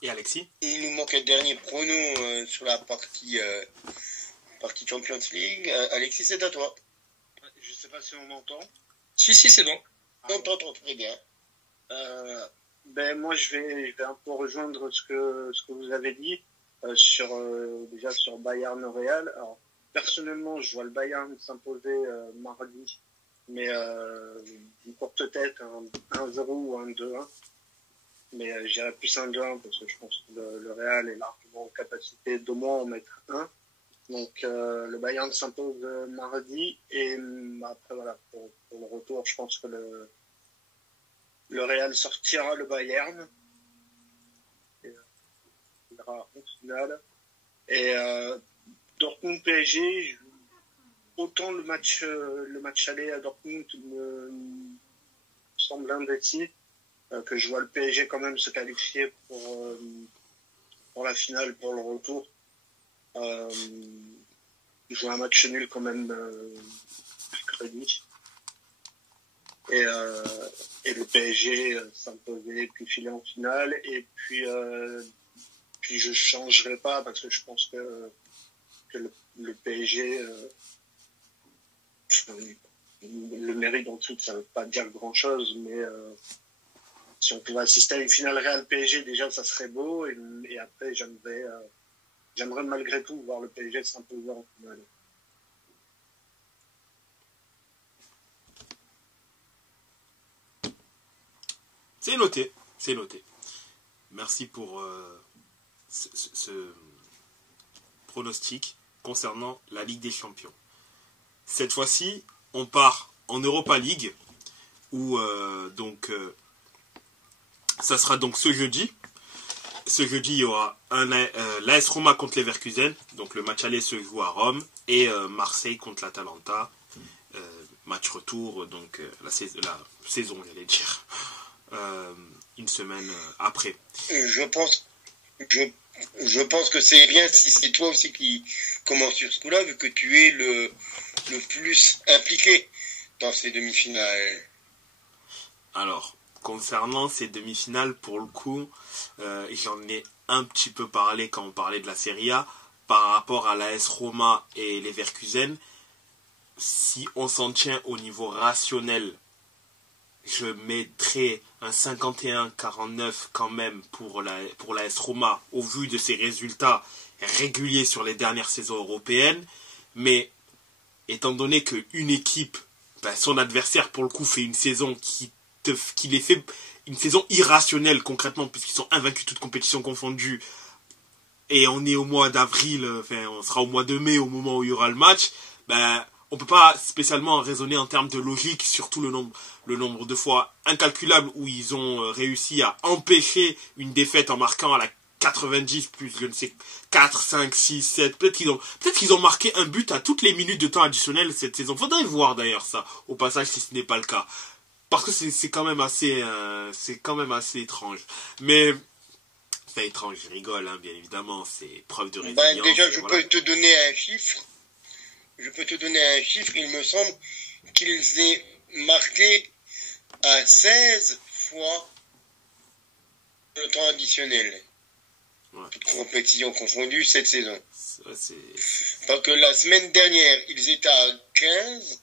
Et Alexis? Il nous manque un dernier prono sur la partie Champions League. Alexis, c'est à toi. Je sais pas si on m'entend. Si, c'est bon. On t'entend très bien. Ben moi je vais un peu rejoindre ce que vous avez dit déjà sur Bayern Real. Alors personnellement, je vois le Bayern s'imposer mardi, mais une courte tête, un 1-0 ou un 2-1. Mais j'irais plus un 2-1 parce que je pense que le Real est largement en capacité d'au moins en mettre un. Donc le Bayern s'impose mardi et après voilà pour le retour, je pense que le Real sortira le Bayern et il ira en finale. Et Dortmund PSG, autant le match aller à Dortmund me semble indécis, que je vois le PSG quand même se qualifier pour la finale, pour le retour. Jouer un match nul quand même mercredi. Et le PSG s'imposer, puis filer en finale. Et puis je changerai pas parce que je pense que le PSG le mérite en dessous, ça veut pas dire grand chose, mais si on pouvait assister à une finale Real PSG, déjà ça serait beau, et après j'aimerais malgré tout voir le PSG s'imposer en finale. C'est noté, c'est noté. Merci pour ce pronostic concernant la Ligue des Champions. Cette fois-ci, on part en Europa League, où ça sera donc ce jeudi. Ce jeudi, il y aura l'AS Roma contre Leverkusen. Donc le match aller se joue à Rome. Et Marseille contre l'Atalanta. Match retour, donc la saison, j'allais dire. Une semaine après. Je pense que c'est bien si c'est toi aussi qui commence sur ce coup-là, vu que tu es le plus impliqué dans ces demi-finales. Alors, concernant ces demi-finales, pour le coup, j'en ai un petit peu parlé quand on parlait de la Serie A, par rapport à l'AS Roma et Leverkusen. Si on s'en tient au niveau rationnel, je mettrais un 51-49 quand même pour l'AS Roma, au vu de ses résultats réguliers sur les dernières saisons européennes. Mais étant donné qu'une équipe, son adversaire pour le coup fait une saison qui les fait une saison irrationnelle concrètement, puisqu'ils sont invaincus toutes compétitions confondues, et on est au mois d'avril, on sera au mois de mai au moment où il y aura le match, on peut pas spécialement raisonner en termes de logique, surtout le nombre de fois incalculable où ils ont réussi à empêcher une défaite en marquant à la 90 plus je ne sais 4, 5, 6, 7, peut-être qu'ils ont marqué un but à toutes les minutes de temps additionnel cette saison. Faudrait voir d'ailleurs ça au passage si ce n'est pas le cas. Parce que c'est quand même assez étrange. Mais c'est étrange, je rigole bien évidemment, c'est preuve de résilience. Déjà je peux te donner un chiffre. Il me semble qu'ils aient marqué à 16 fois le temps additionnel. Ouais. Toutes compétitions confondues cette saison. Parce que la semaine dernière, ils étaient à 15.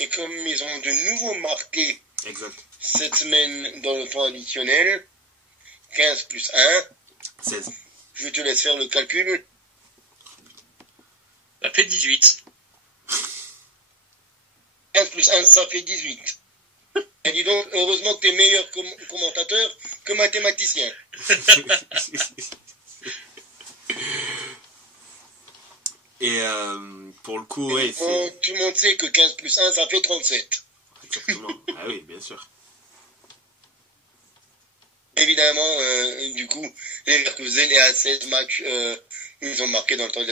Et comme ils ont de nouveau marqué cette semaine dans le temps additionnel, 15 plus 1, 16. Je te laisse faire le calcul. Ça fait 18. 15 plus 1, ça fait 18. Et dis donc, heureusement que tu es meilleur commentateur que mathématicien. Et pour le coup, ouais, tout le monde sait que 15 plus 1, ça fait 37. Exactement. Ah oui, bien sûr. Évidemment, du coup, les Leverkusen et à 16 matchs, ils ont marqué dans le temps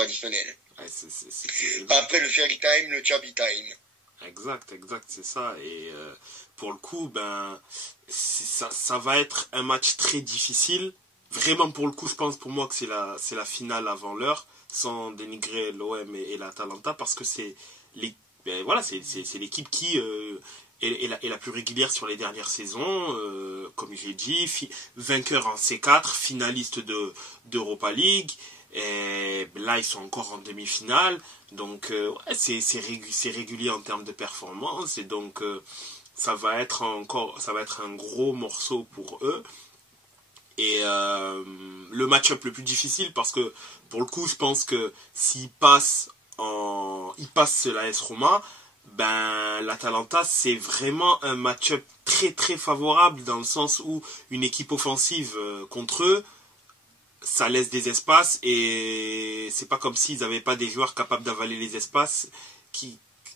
additionnel. Ouais, après le Fairy Time, le Chubby Time. Exact, c'est ça. Et pour le coup, ça va être un match très difficile. Vraiment, pour le coup, je pense pour moi que c'est la finale avant l'heure, sans dénigrer l'OM et l'Atalanta, parce que c'est l'équipe qui est la plus régulière sur les dernières saisons, comme j'ai dit, vainqueur en C4, finaliste d'Europa League. Et là, ils sont encore en demi-finale. Donc, c'est régulier en termes de performance. Et donc, ça va être un gros morceau pour eux. Et le match-up le plus difficile, parce que pour le coup, je pense que s'il passe l'AS Roma, ben l'Atalanta, c'est vraiment un match-up très très favorable, dans le sens où une équipe offensive contre eux, ça laisse des espaces, et c'est pas comme s'ils n'avaient pas des joueurs capables d'avaler les espaces,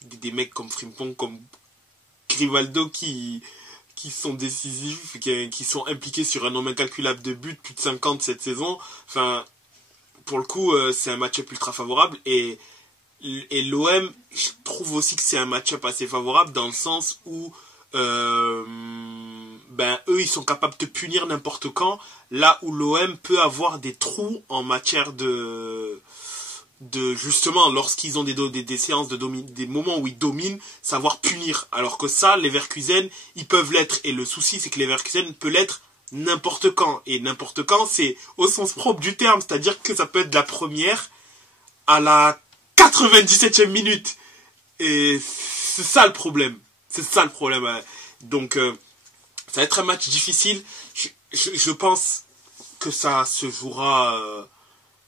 des mecs comme Frimpong, comme Grimaldo qui sont décisifs, qui sont impliqués sur un nombre incalculable de buts, plus de 50 cette saison. Enfin, pour le coup, c'est un match-up ultra favorable, et l'OM, je trouve aussi que c'est un match-up assez favorable, dans le sens où eux, ils sont capables de punir n'importe quand, là où l'OM peut avoir des trous en matière de justement, lorsqu'ils ont des séances des moments où ils dominent, savoir punir. Alors que ça, les Leverkusen, ils peuvent l'être. Et le souci, c'est que les Leverkusen peut l'être n'importe quand. Et n'importe quand, c'est au sens propre du terme. C'est-à-dire que ça peut être de la première à la 97e minute. Et c'est ça le problème. C'est ça le problème. Donc, ça va être un match difficile. Je pense que ça se jouera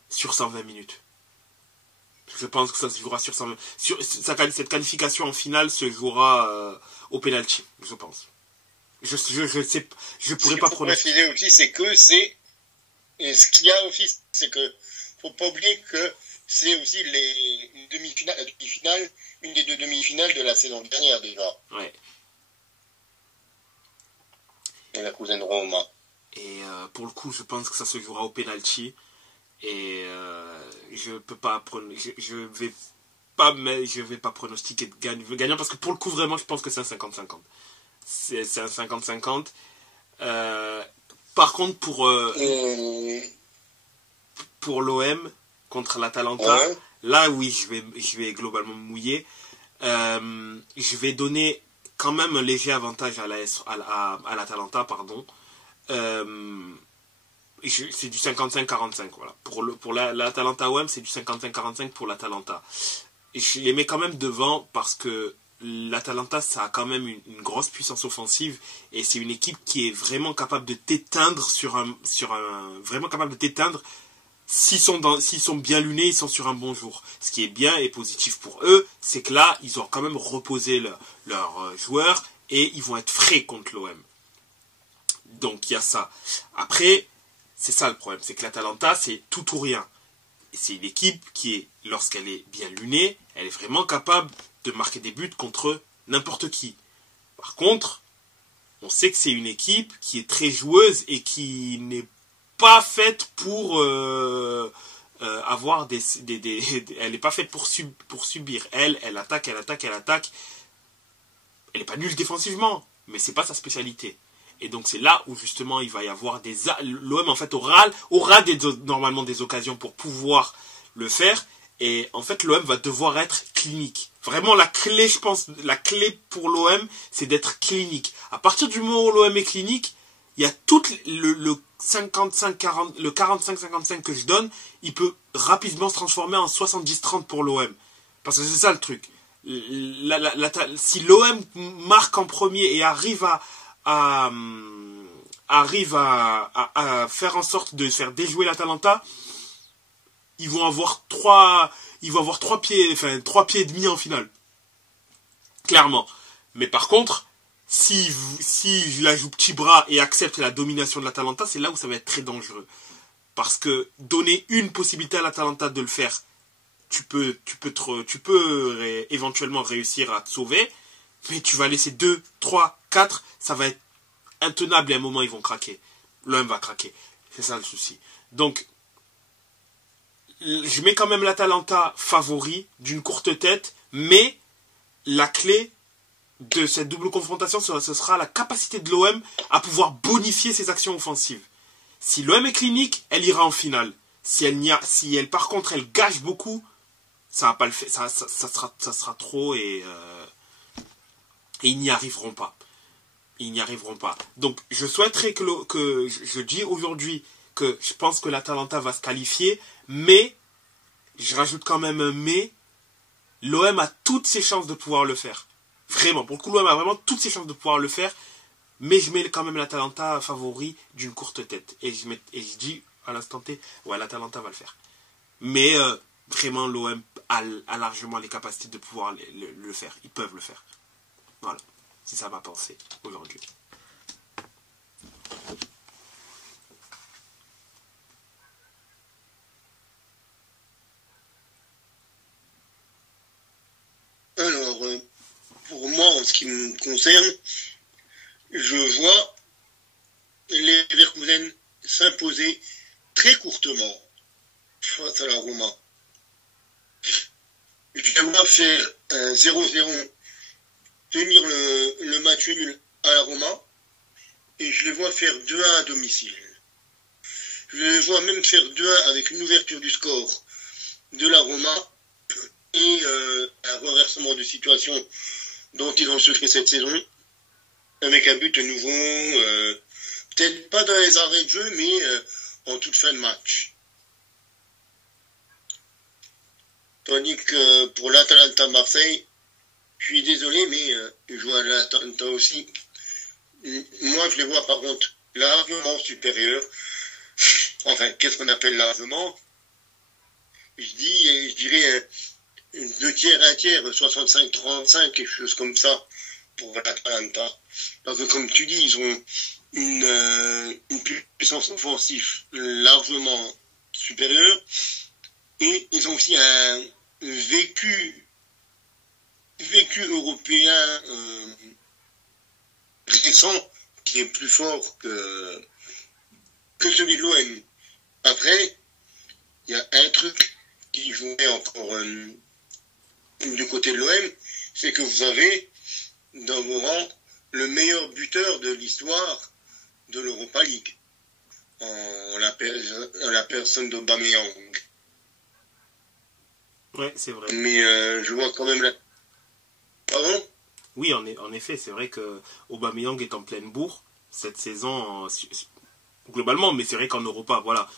sur 120 minutes. Je pense que ça se jouera sur 120. Cette qualification en finale se jouera au penalty, je pense. Je sais, je pourrais pas prononcer. Ce qu'il faut préciser aussi, c'est que ce qu'il y a aussi, c'est que faut pas oublier que c'est aussi la demi-finale, une des deux demi-finales de la saison dernière déjà. Ouais. Et la cousine Roma. Et pour le coup, je pense que ça se jouera au penalty. Et je peux pas je vais pas pronostiquer de gagnant, parce que pour le coup, vraiment, je pense que c'est un 50-50. C'est un 50-50. Par contre, pour l'OM contre l'Atalanta, ouais. Là oui, je vais globalement me mouiller. Je vais donner quand même un léger avantage à l'Atalanta, pardon. C'est du 55-45, voilà. Pour l'Atalanta OM, c'est du 55-45 pour l'Atalanta. Et je les mets quand même devant, parce que l'Atalanta, ça a quand même une grosse puissance offensive, et c'est une équipe qui est vraiment capable de t'éteindre vraiment capable de t'éteindre. S'ils sont bien lunés, ils sont sur un bon jour. Ce qui est bien et positif pour eux, c'est que là, ils ont quand même reposé leurs joueurs, et ils vont être frais contre l'OM. Donc il y a ça. Après, c'est ça le problème, c'est que l'Atalanta, c'est tout ou rien. C'est une équipe qui est, lorsqu'elle est bien lunée, elle est vraiment capable de marquer des buts contre n'importe qui. Par contre, on sait que c'est une équipe qui est très joueuse et qui n'est pas faite pour avoir elle n'est pas faite pour subir. Elle attaque. Elle n'est pas nulle défensivement, mais c'est pas sa spécialité. Et donc c'est là où justement il va y avoir l'OM en fait aura normalement des occasions pour pouvoir le faire, et en fait l'OM va devoir être clinique. Vraiment la clé, je pense, la clé pour l'OM, c'est d'être clinique. À partir du moment où l'OM est clinique, il y a tout le 45-55 que je donne, il peut rapidement se transformer en 70-30 pour l'OM. Parce que c'est ça le truc. Si l'OM marque en premier et arrive à faire en sorte de faire déjouer l'Atalanta, ils vont avoir 3 pieds et demi en finale. Clairement. Mais par contre, si je la joue petit bras et accepte la domination de l'Atalanta, c'est là où ça va être très dangereux. Parce que donner une possibilité à l'Atalanta de le faire, tu peux éventuellement réussir à te sauver, mais tu vas laisser 2, 3, 4, ça va être intenable, et à un moment ils vont craquer. L'OM va craquer. C'est ça le souci. Donc, je mets quand même l'Atalanta favori d'une courte tête, mais la clé de cette double confrontation, ce sera la capacité de l'OM à pouvoir bonifier ses actions offensives. Si l'OM est clinique, elle ira en finale. Si elle par contre elle gâche beaucoup, ça va pas le faire, ça sera trop, et ils n'y arriveront pas. Donc je souhaiterais que je dis aujourd'hui que je pense que l'Atalanta va se qualifier, mais je rajoute quand même un mais. L'OM a toutes ses chances de pouvoir le faire. Vraiment, pour le coup, l'OM a vraiment toutes ses chances de pouvoir le faire. Mais je mets quand même l'Atalanta favori d'une courte tête. Et je dis à l'instant T, ouais, l'Atalanta va le faire. Mais vraiment, l'OM a largement les capacités de pouvoir le faire. Ils peuvent le faire. Voilà. C'est ça ma pensée aujourd'hui. Alors, pour moi, en ce qui me concerne, je vois les Leverkusen s'imposer très courtement face à la Roma. Je les vois faire un 0-0, tenir le match nul à la Roma, et je les vois faire 2-1 à domicile. Je les vois même faire 2-1 avec une ouverture du score de la Roma et un renversement de situation dont ils ont souffert cette saison, avec un but nouveau, peut-être pas dans les arrêts de jeu, mais en toute fin de match. Tandis que pour l'Atalanta Marseille, je suis désolé, mais je vois l'Atalanta aussi. Moi, je les vois par contre largement supérieurs. Enfin, qu'est-ce qu'on appelle largement? Je dirais 2 tiers, 1 tiers, 65-35, quelque chose comme ça, pour l'Atalanta. Parce que comme tu dis, ils ont une puissance offensive largement supérieure, et ils ont aussi un vécu européen récent qui est plus fort que celui de l'OM. Après, il y a un truc qui jouait encore du côté de l'OM, c'est que vous avez dans vos rangs le meilleur buteur de l'histoire de l'Europa League, en la personne d'Aubameyang. Ouais, c'est vrai. Mais je vois quand même la... Pardon? Oui, en effet, c'est vrai que Aubameyang est en pleine bourre cette saison, globalement, mais c'est vrai qu'en Europa, voilà,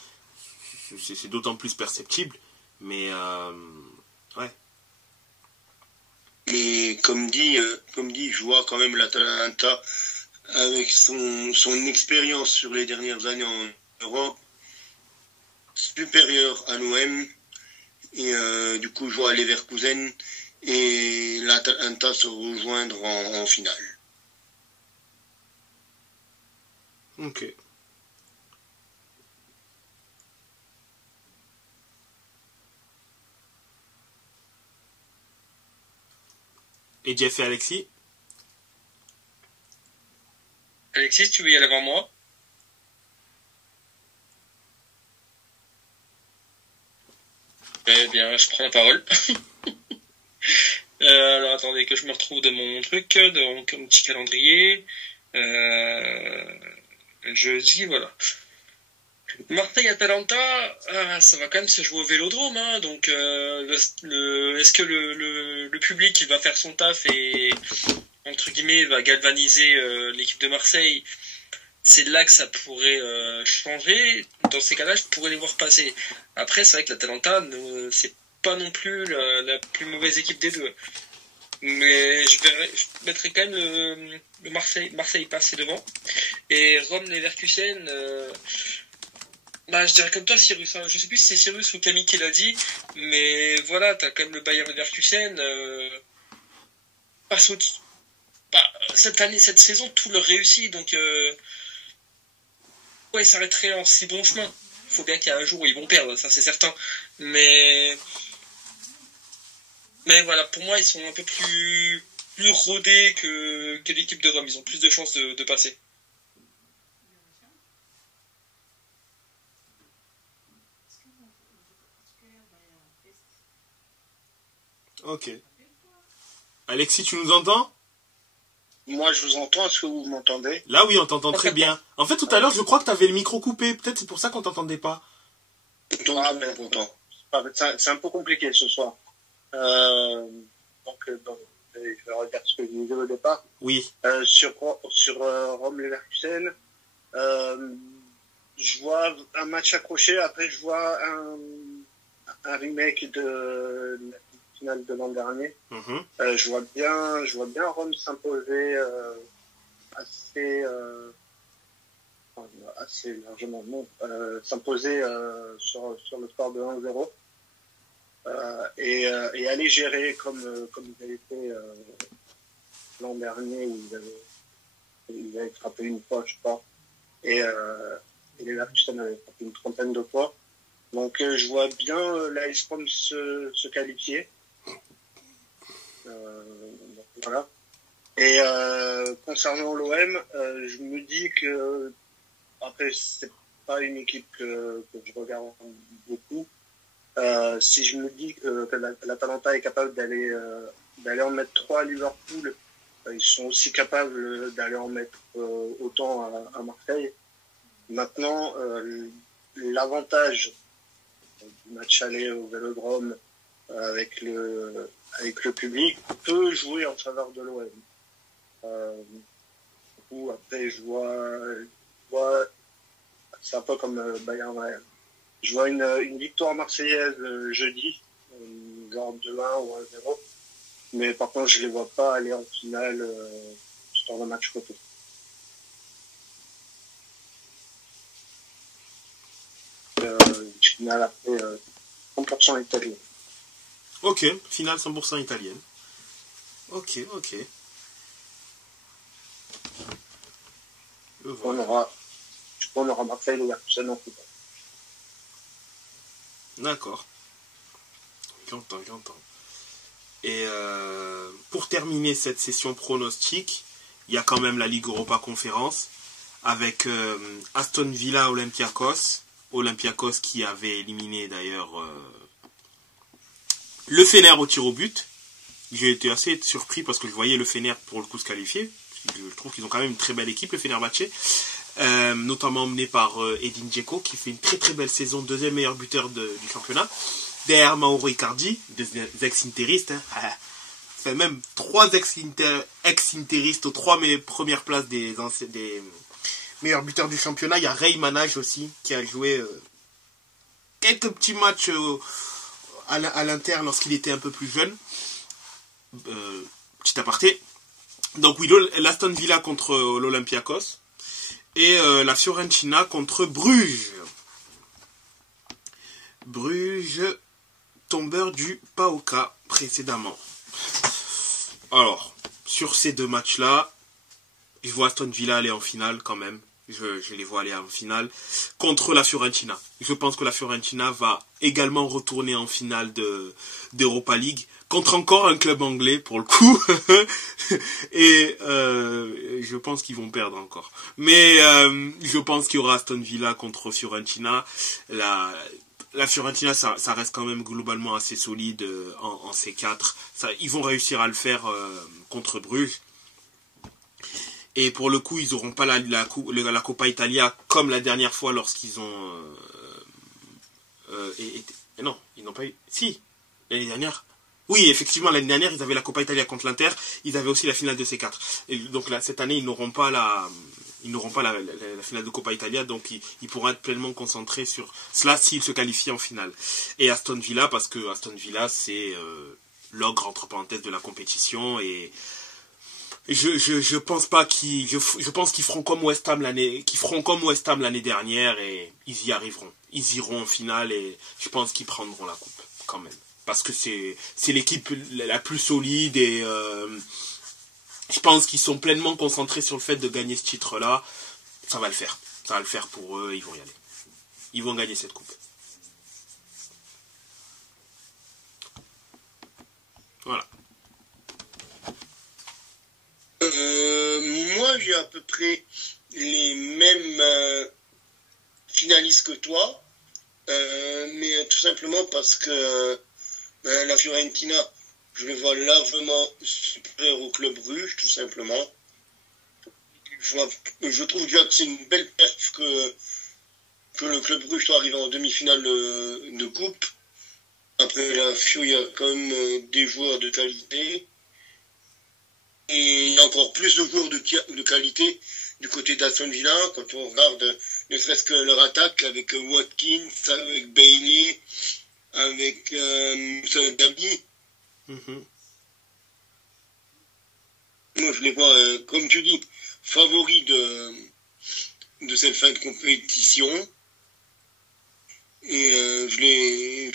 c'est d'autant plus perceptible. Mais, ouais. Mais comme dit, je vois quand même l'Atalanta avec son expérience sur les dernières années en Europe supérieure à l'OM. Et du coup, je vois Leverkusen et l'Atalanta se rejoindre en finale. Ok. Et Jeff et Alexis? Alexis, tu veux y aller avant moi? Eh bien, je prends la parole. Alors, attendez que je me retrouve de mon truc, de mon petit calendrier. Jeudi, voilà. Marseille-Atalanta, ça va quand même se jouer au Vélodrome, hein, donc est-ce que le public il va faire son taf et entre guillemets va galvaniser l'équipe de Marseille? C'est là que ça pourrait changer. Dans ces cas-là, je pourrais les voir passer. Après, c'est vrai que l'Atalanta, c'est pas non plus la plus mauvaise équipe des deux. Mais je mettrais quand même le Marseille passer devant. Et Rome-Leverkusen, je dirais comme toi, Cyrus. Hein. Je sais plus si c'est Cyrus ou Camille qui l'a dit, mais voilà, t'as quand même le Bayern Leverkusen. Cette saison, tout leur réussit, donc ils s'arrêteraient en si bon chemin. Il faut bien qu'il y ait un jour où ils vont perdre, ça c'est certain. Mais voilà, pour moi, ils sont un peu plus rodés que l'équipe de Rome. Ils ont plus de chances de passer. Ok. Alexis, tu nous entends? Moi, je vous entends. Est-ce que vous m'entendez? Là, oui, on t'entend très bien. En fait, tout à l'heure, je crois que tu avais le micro coupé. Peut-être c'est pour ça qu'on t'entendait pas. Mais content. C'est un peu compliqué ce soir. Donc, je vais redire ce que je disais au départ. Oui. Sur Rome-Leverkusen, je vois un match accroché. Après, je vois un remake de la finale de l'an dernier. Mm-hmm. Je vois bien Rome s'imposer assez, assez largement, non, s'imposer sur le score de 1-0 et aller gérer comme ils avaient fait l'an dernier où ils avaient frappé une fois, je crois, et les Leverkusen avaient frappé une trentaine de fois. Donc je vois bien l'AS Rome se qualifier. Donc, voilà. Et concernant l'OM, je me dis que après c'est pas une équipe que je regarde beaucoup. Si je me dis que l'Atalanta est capable d'aller en mettre 3 à Liverpool, ils sont aussi capables d'aller en mettre autant à Marseille. Maintenant, l'avantage du match aller au Vélodrome avec le public peut jouer en faveur de l'OM. Du coup, après, je vois c'est un peu comme Bayern Real. Je vois une victoire marseillaise jeudi, genre 2-1 ou 1-0. Mais par contre, je les vois pas aller en finale sur un match photo. Finale après 100% italienne. Ok, finale 100% italienne. Ok. Voilà. On aura Marseille et Leverkusen en football. D'accord. J'entends. Et pour terminer cette session pronostique, il y a quand même la Ligue Europa Conférence avec Aston Villa Olympiakos qui avait éliminé d'ailleurs le Fener au tir au but. J'ai été assez surpris parce que je voyais le Fener pour le coup se qualifier. Je trouve qu'ils ont quand même une très belle équipe, le Fenerbahçe, notamment mené par Edin Dzeko qui fait une très très belle saison, deuxième meilleur buteur du championnat. Derrière Mauro Icardi, des ex-interistes, fait même 3 ex-interistes aux 3 premières places des meilleurs buteurs du championnat. Il y a Ray Manage aussi qui a joué quelques petits matchs à l'Inter lorsqu'il était un peu plus jeune. Petit aparté. Donc oui, l'Aston Villa contre l'Olympiakos et la Fiorentina contre Bruges. Bruges, tombeur du PAOK précédemment. Alors, sur ces 2 matchs-là, je vois Aston Villa aller en finale quand même. Je les vois aller en finale contre la Fiorentina. Je pense que la Fiorentina va également retourner en finale d'Europa League contre encore un club anglais pour le coup. Et je pense qu'ils vont perdre encore. Mais je pense qu'il y aura Aston Villa contre Fiorentina. La Fiorentina, ça reste quand même globalement assez solide en C4. Ils vont réussir à le faire contre Bruges. Et pour le coup, ils n'auront pas la Coppa Italia comme la dernière fois lorsqu'ils ont... non, ils n'ont pas eu... Si, l'année dernière... Oui, effectivement, l'année dernière, ils avaient la Coppa Italia contre l'Inter. Ils avaient aussi la finale de C4. Et donc là, cette année, ils n'auront pas la finale de Coppa Italia, donc ils pourront être pleinement concentrés sur cela s'ils se qualifient en finale. Et Aston Villa, parce que Aston Villa, c'est l'ogre entre parenthèses de la compétition, et je pense pas je pense qu'ils feront comme West Ham l'année dernière, et ils y arriveront. Ils iront en finale, et je pense qu'ils prendront la coupe quand même, parce que c'est l'équipe la plus solide, et je pense qu'ils sont pleinement concentrés sur le fait de gagner ce titre-là. Ça va le faire pour eux, ils vont y aller. Ils vont gagner cette coupe. Voilà. Moi, j'ai à peu près les mêmes finalistes que toi, mais tout simplement parce que la Fiorentina, je les vois largement supérieurs au club Bruges, tout simplement. Je trouve déjà que c'est une belle perf que le club Bruges soit arrivé en demi-finale de coupe. Après la Fio, il y a quand même des joueurs de qualité. Et il y a encore plus de joueurs de qualité du côté d'Aston Villa, quand on regarde ne serait-ce que leur attaque avec Watkins, avec Bailey, avec Gabi. Mm-hmm. Moi, je les vois, comme tu dis, favoris de cette fin de compétition. Et je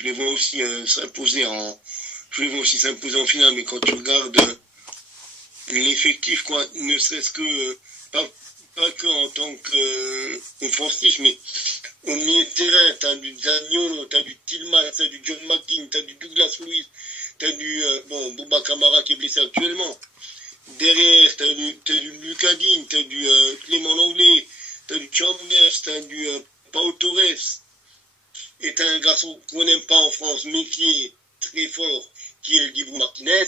les vois aussi s'imposer en finale. Mais quand tu regardes l'effectif, quoi, ne serait-ce que pas que en tant qu'offensif, mais au milieu de terrain, t'as du Zaniolo, t'as du Tillman, t'as du John McGinn, t'as du Douglas Luiz, t'as du Bouba Kamara qui est blessé actuellement. Derrière, t'as du Lucas Digne, t'as du Clément Langlais, t'as du Chambers, t'as du Pau Torres. Et t'as un garçon qu'on n'aime pas en France, mais qui est très fort, qui est le Dibu Martinez.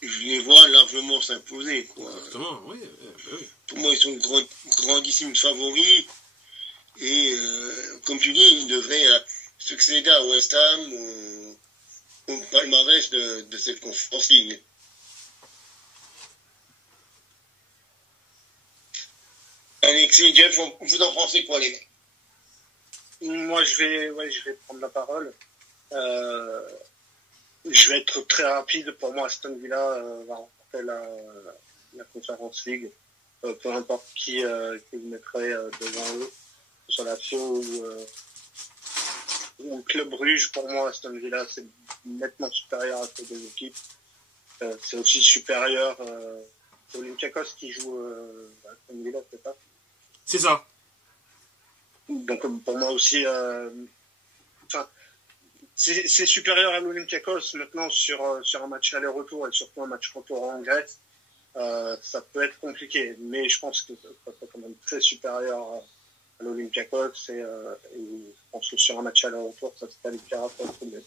Je les vois largement s'imposer, quoi. Exactement, oui. Pour moi, ils sont grandissimes favoris. Et comme tu dis, ils devraient succéder à West Ham au palmarès de cette Conference League. Alexis, Jeff, vous en pensez quoi, les mecs? Moi, je vais prendre la parole. Je vais être très rapide. Pour moi, Aston Villa va remporter la Conference League. Peu importe qui vous mettrait devant eux, que ce soit la FIO ou le Club Bruges. Pour moi, Aston Villa, c'est nettement supérieur à ces deux équipes. C'est aussi supérieur à Olympiakos qui joue à Aston Villa, c'est ça? C'est ça. Donc pour moi aussi, c'est supérieur à l'Olympiakos. Maintenant sur un match aller-retour et surtout un match retour en Grèce, ça peut être compliqué, mais je pense que ça peut quand même très supérieur à l'Olympiakos et je pense que sur un match aller-retour, ça se qualifiera pour être mieux.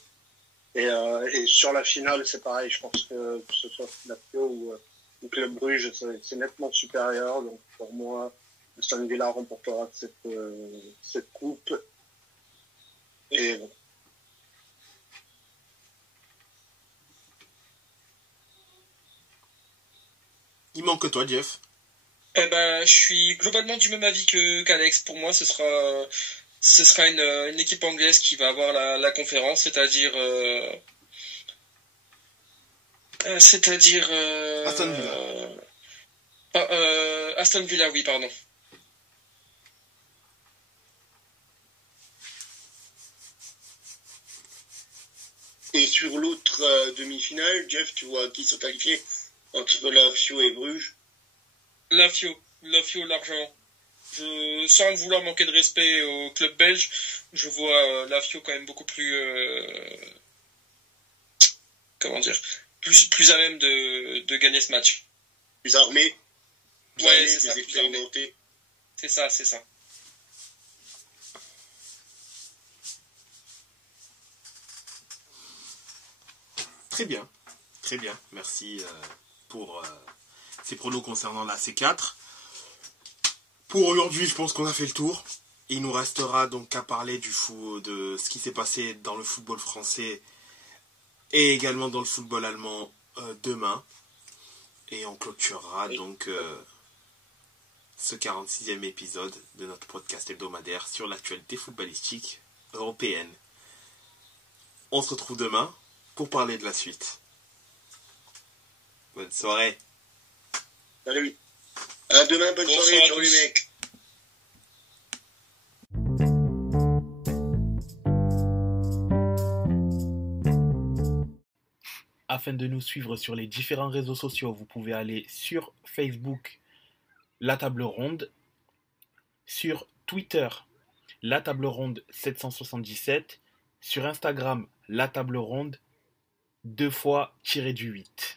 Et sur la finale, c'est pareil. Je pense que ce soit Lazio ou Club Bruges, c'est nettement supérieur. Donc pour moi, Aston Villa remportera cette coupe. Et bon. Il manque que toi, Jeff. Je suis globalement du même avis qu'Alex. Pour moi, ce sera une équipe anglaise qui va avoir la conférence, c'est-à-dire Aston Villa. Aston Villa, oui, pardon. Et sur l'autre demi-finale, Jeff, tu vois qui sont qualifiés entre la FIO et Bruges? La FIO largement. Sans vouloir manquer de respect au club belge, je vois la FIO quand même beaucoup plus plus à même de gagner ce match. Plus armés, Ouais, c'est ça, plus expérimentés. C'est ça. Très bien. Merci pour ces pronos concernant la C4. Pour aujourd'hui, je pense qu'on a fait le tour. Il nous restera donc qu'à parler de ce qui s'est passé dans le football français et également dans le football allemand demain. Et on clôturera donc ce 46e épisode de notre podcast hebdomadaire sur l'actualité footballistique européenne. On se retrouve demain pour parler de la suite. Bonne soirée. Salut. À demain, bonne soirée, ciao les mecs. Afin de nous suivre sur les différents réseaux sociaux, vous pouvez aller sur Facebook, La Table Ronde, sur Twitter, La Table Ronde 777, sur Instagram, La Table Ronde, 2 fois tiré du 8.